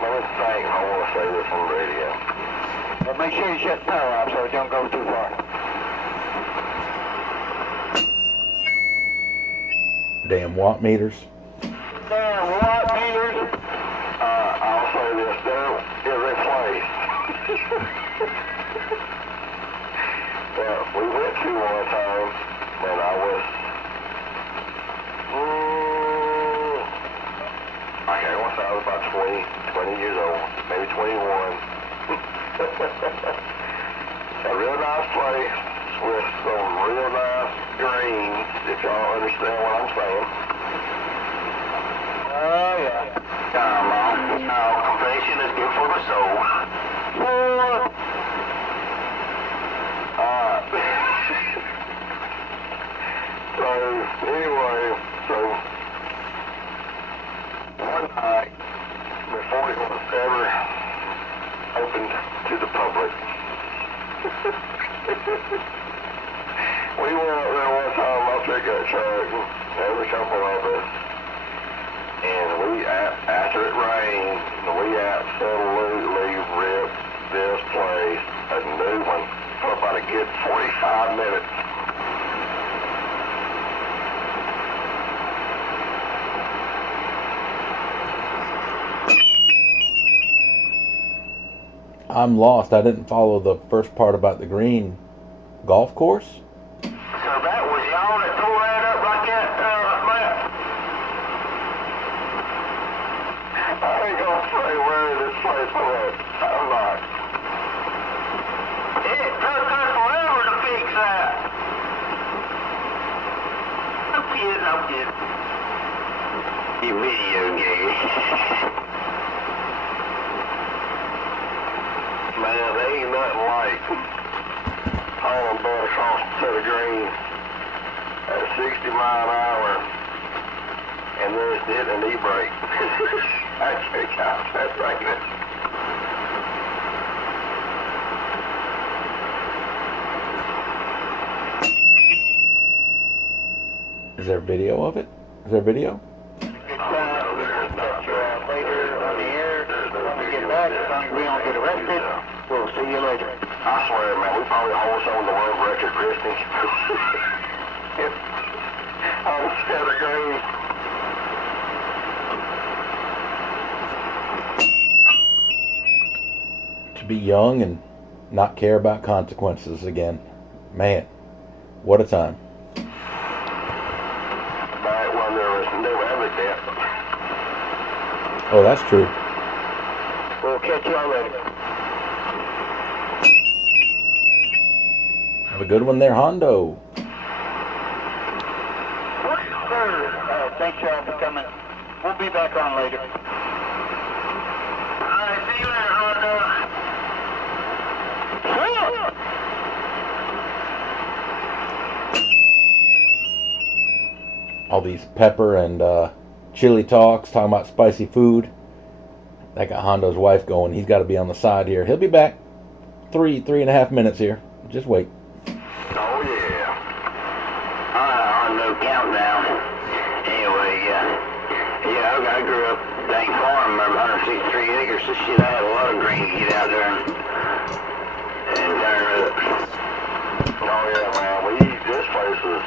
let me think if I want to say this on the radio. But make sure you shut the power off so it don't go too far. Damn watt meters. Damn watt meters. I'll say this, they're irreplaced. Well, we went to one time when I was, I want to say I was about 20 years old, maybe 21. A real nice place with some real nice greens, if y'all understand what I'm saying. Oh yeah. Come on, no, confession is good for the soul. So, anyway, one night, before it was ever opened to the public, we went up there one time, my pickup truck, there was a couple of us, and after it rained, we absolutely ripped this place a new one for about a good 45 minutes. I'm lost. I didn't follow the first part about the green golf course. So that was y'all that tore that up like that, Matt? I ain't gonna say where this place was. I'm not. It took us forever to fix that. I'm kidding. You video game. Man, there ain't nothing like hauling butt across a set of greens. at 60 mile an hour, and then it's hitting an e-brake. I check out that right now. Is there video of it? Is there video? Later on the air. When we get back, as long as we don't get arrested, we'll see you later. I swear, man, we probably hold some of the world record, Christy. I'm scared of To be young and not care about consequences again. Man, what a time. Back when there was no evidence. Oh, that's true. We'll catch you all later. Have a good one there, Hondo. Thanks, y'all, for coming. We'll be back on later. Alright, see you later, Honda. All these pepper and chili talks, talking about spicy food. That got Hondo's wife going. He's got to be on the side here. He'll be back 3.5 minutes here. Just wait. Oh, yeah. On no countdown. Anyway, I grew up dang farm, 163 acres of shit. I had a lot of green to get out there and turn it up. Oh, yeah, man. This place is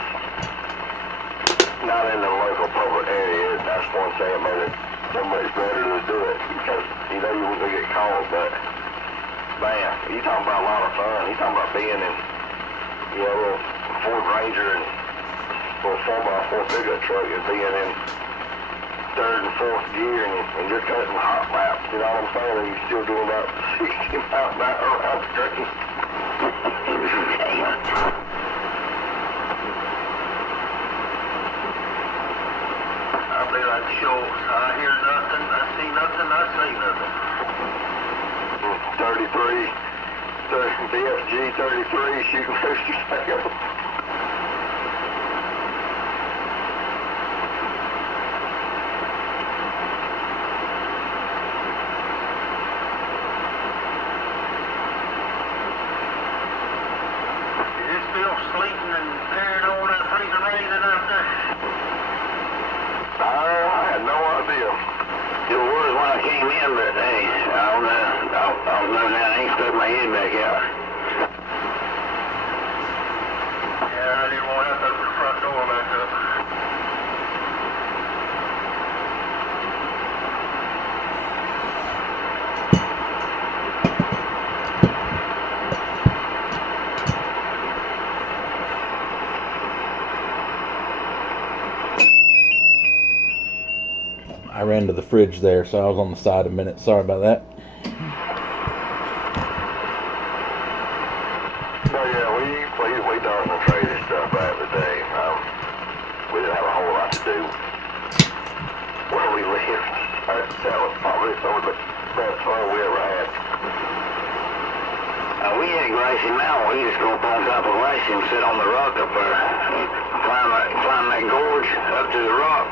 not in the local public area. That's one thing that made it so much better to do it, because you know you wouldn't get called, but man, you talking about a lot of fun. You talking about being in, you know, a little Ford Ranger and a little 4x4 pickup truck and being in third and fourth gear and you're cutting hot laps, you know what I'm saying? And you're still doing about 60 miles an hour around the train. I'll be like Schultz. I hear nothing, I see nothing, I say nothing. 33, DFG 33, shooting booster sales. Is it still sleeting and tearing on that freezing raining out there? I had no idea. It was when I came in, but hey, I don't know now. I ain't stuck my head back out. Yeah, I didn't want to have to open the front door back up. I ran to the fridge there, so I was on the side a minute. Sorry about that. No, yeah, we done the traded stuff back in the day. We didn't have a whole lot to do where we lived. That was probably some of the best fun we ever had. We had Glacier Mountain. We just go up on top of Glacier and sit on the rock up there. Climb that gorge up to the rock.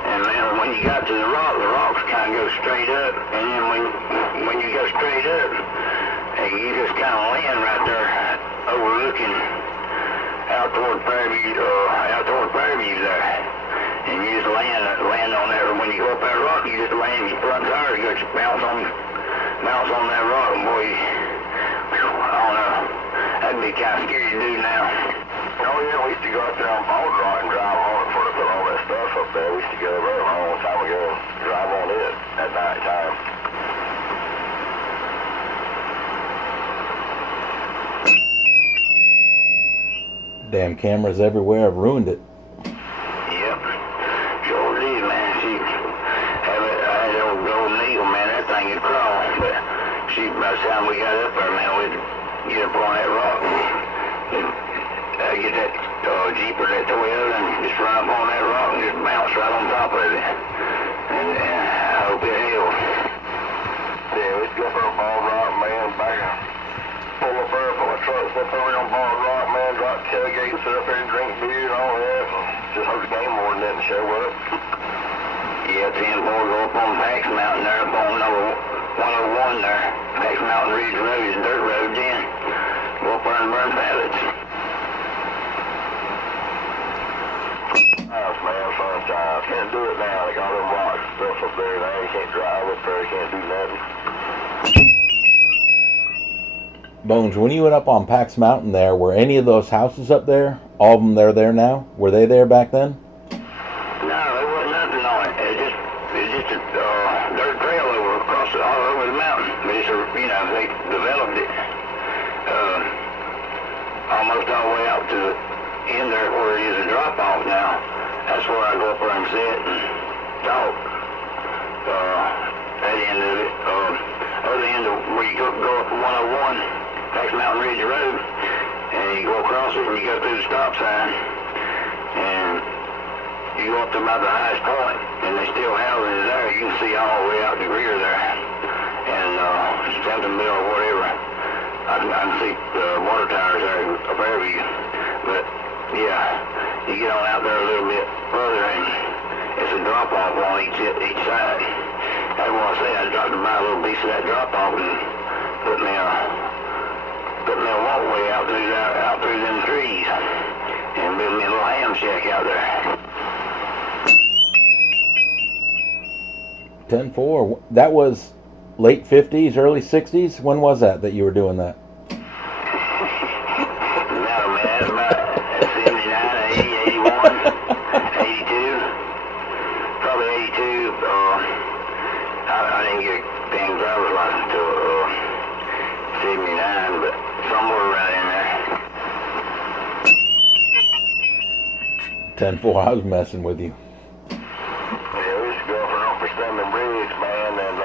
And then when you got to the rocks kind of go straight up. And then when you go straight up, you just kind of land right there overlooking out toward Fairview there. And you just land on there. When you go up that rock, you just land your front tire. You just bounce on that rock. And boy, I don't know. That'd be kind of scary to do now. Oh yeah, we used to go out there on Bald Rock and drive on it before they put all that stuff up there. We used to go over there a long time ago and drive on it at night time. Damn cameras everywhere have ruined it. Yep. Sure did, man. I had an old golden eagle, man. That thing would crawl. But by the time we got up there, man, we'd get up on that rock. Get that Jeep or that Toyota and just run up on that rock and just bounce right on top of it. And I hope it held. Yeah, we'd go up there on Bald Rock, man, back full of trucks up there on Bald Rock, man, drive out, tailgate, sit up there and drink beer and all that, and just hope the game warden doesn't show up. Yeah, 10-4, go up on Pax Mountain there, up on number 101 there. Pax Mountain Ridge Road is dirt road then. Go up there and burn pallets. Nice, man, fun times. Can't do it now. They got them rocks and stuff up there now. You can't drive up there, you can't do nothing. Bones, when you went up on Pax Mountain there, were any of those houses up there? All of them they're there now? Were they there back then? No, there wasn't nothing on it. It's just a dirt trail all over the mountain. But it's they developed it almost all the way out to the end there where it is a drop off now. That's where I go up there and sit and talk. That end of it. Other end of where you go up 101. Pax Mountain Ridge Road, and you go across it and you go through the stop sign, and you go up to about the highest point, and there's still houses there. You can see all the way out the rear there, and Centerville or whatever. I can see water towers there up Fairview, but yeah, you get on out there a little bit further, and it's a drop off on each side. That's what I say. I dropped to buy a little piece of that drop off and put me a walkway out through them trees and build me a little ham shack out there. 10-4. That was late 50s, early 60s? When was that you were doing that? No, man, that's about 79, 80, 81, 82. Probably 82. I didn't get a dang driver's license till 79, but somewhere right in there. 10-4, I was messing with you. Yeah, we used to go up and over Stemmen Bridge, man, and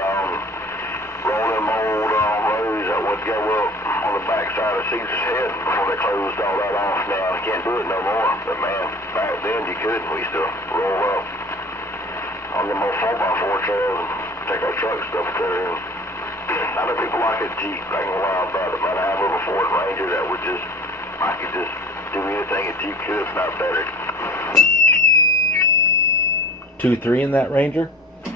roll them old roads that would go up on the backside of Caesar's Head before they closed all that off now. You can't do it no more, but man, back then you could. We used to roll up on them old 4x4 trails and take our truck stuff there. I know people like a Jeep, I ain't gonna lie about it, man. I have a little Ford Ranger that would I could just do anything a Jeep could, if not better. 2.3 in that Ranger? 3.0.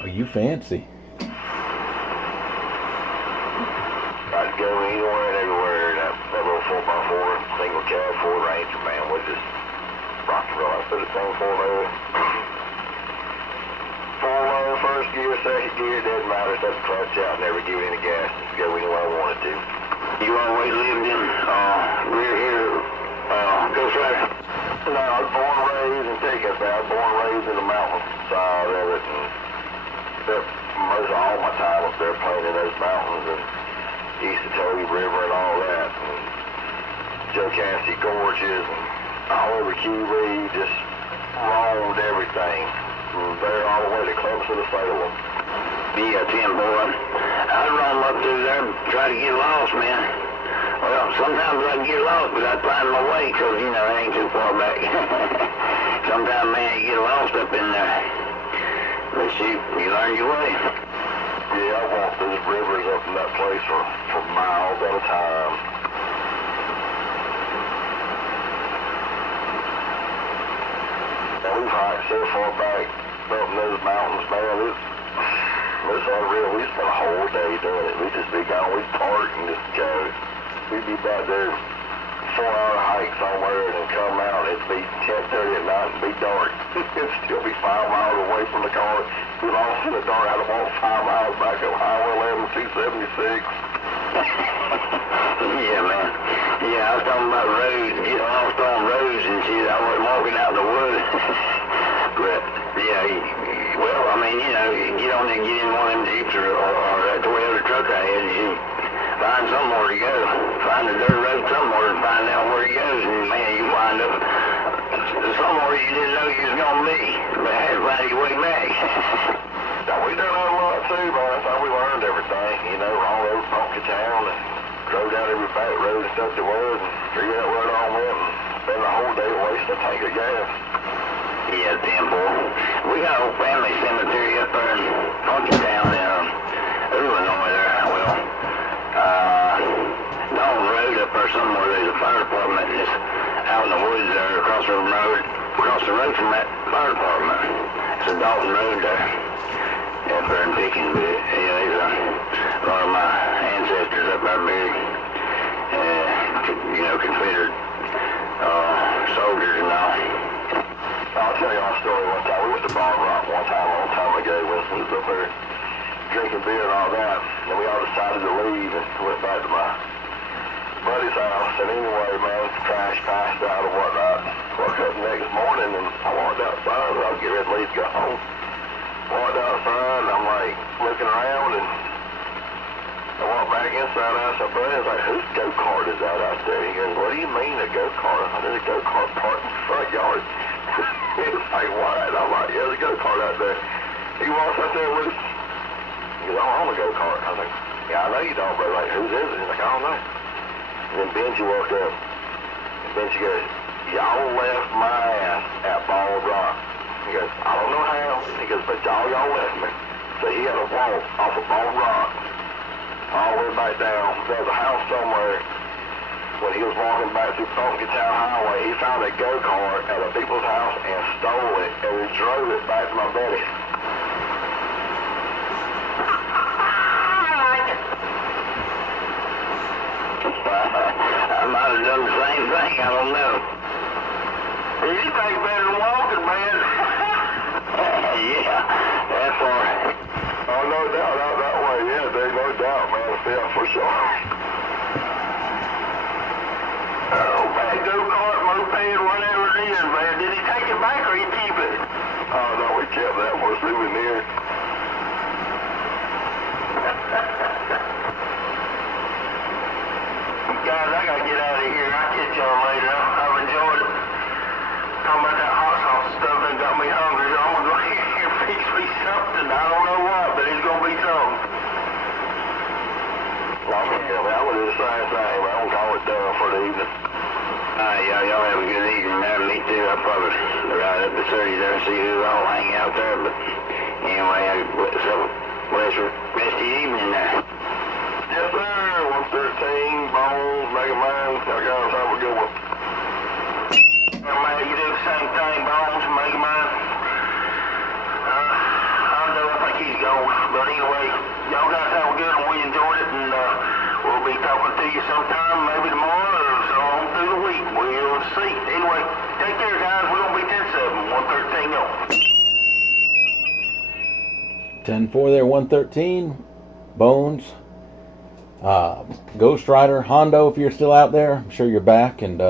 Oh, you fancy. I'd go anywhere and everywhere. That little 4x4 single cab Ford Ranger, man, was just rock and roll. I put a thing 4-low. 4-low, first gear, second gear, doesn't matter. Just clutch out, never give it any gas. Just go anywhere I wanted to. You always lived in rear here, Ghost Rider? No, I was born and raised in Texas. I was born and raised in the mountain side of it, and spent most of all my time up there playing in those mountains and east of Toby River and all that, and Joe Cassidy gorges and all over QB, just roamed everything. From there all the way to Clemson to Salem. Yeah, 10-4. I'd run up through there and try to get lost, man. Well, sometimes I'd get lost, but I'd find my way, because, it ain't too far back. Sometimes, man, you get lost up in there. But you learn your way. Yeah, I walked those rivers up in that place for miles at a time. And we've hiked so far back up in those mountains, man, it's unreal. We spent a whole day doing it. We'd just be gone. We'd park and just go. We'd be back there 4-hour hike somewhere and then come out. It'd be 10:30 at night and be dark. It'd still be 5 miles away from the car. We'd lost in the dark. I'd have walked 5 miles back up Highway 11, 276. Yeah, man. Yeah, I was talking about roads, getting lost on roads and shit. I wasn't walking out in the woods. But, yeah, well, I mean, you get on there and get in one of them Jeeps or that Toyota truck I had, and you find somewhere to go. Find a dirt road somewhere and find out where it goes, and, man, you wind up somewhere you didn't know you was going to be, but had to find your way back. Now, we done that a lot, too, man. That's how we learned everything, all over Funky Town and drove down every back road and stuff there was and figured out where it all went and spent the whole day wasting a tank of gas. Yeah, 10-4. We got a old family cemetery up there in Funky Town in Illinois there. Well, across the road from that fire department. It's a Dalton Road there. Up there in Pickens, but yeah, there's a lot of my ancestors up there buried. Confederate soldiers and all. I'll tell you a story one time. We went to Ball Rock one time, a long time ago. We was up there drinking beer and all that. And we all decided to leave and went back to my buddy's house. And anyway, man, crash passed out and whatnot. Woke up the next morning and I walked outside and I was getting ready to leave to go home. Walked outside and I'm like looking around and I walked back inside. I said, buddy, I was like, whose go-kart is that out there? He goes, what do you mean a go-kart? I said, there's a go-kart parked in the front yard. He was like, what? And I'm like, yeah, there's a go-kart out there. He walks out there with us. He goes, I don't own a go-kart. I was like, yeah, I know you don't, but like, whose is it? He's like, I don't know. And then Benji walked up. And Benji goes, y'all left my ass at Ball Rock. He goes, I don't know how. He goes, but y'all left me. So he had to walk off of Ball Rock all the way back down. There was a house somewhere. When he was walking back through Pumpkin Town Highway, he found a go-kart at a people's house and stole it, and he drove it back to my buddy. I might have done the same thing, I don't know. You think better than walking, man. Yeah, that's far. Oh, no doubt, out that way, yeah, dude, no doubt, man, yeah, for sure. Oh, man, go-kart, moped, whatever it is, man. Did he take it back or he keep it? Oh, no, we kept that for a souvenir. Guys, I gotta get out of here. I'll catch y'all later. I've enjoyed it. Talking about that hot sauce stuff and got me hungry. I'm gonna go here and fix me something. I don't know what, but it's gonna be something. I would do the same thing, but I don't call it done for the evening. Y'all have a good evening there. Me too. I'll probably ride up to Surrey's there and see who all hang out there. But anyway, rest of your evening there. Yes, sir. 113, Bones, Mega Man. Y'all guys have a good one. Man, you do the same thing, Bones, Mega Man. I know I think he's gone. But anyway, y'all guys have a good one. We enjoyed it, and we'll be talking to you sometime, maybe tomorrow or so on through the week. We'll see. Anyway, take care, guys. We're going to be 10-7, 113 on. 10-4 there, 113. Bones. Ghost Rider, Hondo, if you're still out there, I'm sure you're back and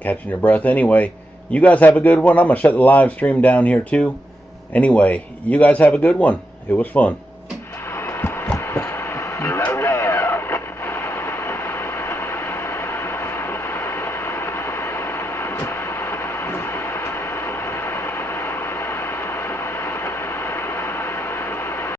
catching your breath. Anyway, you guys have a good one. I'm going to shut the live stream down here too. Anyway, you guys have a good one. It was fun. No doubt.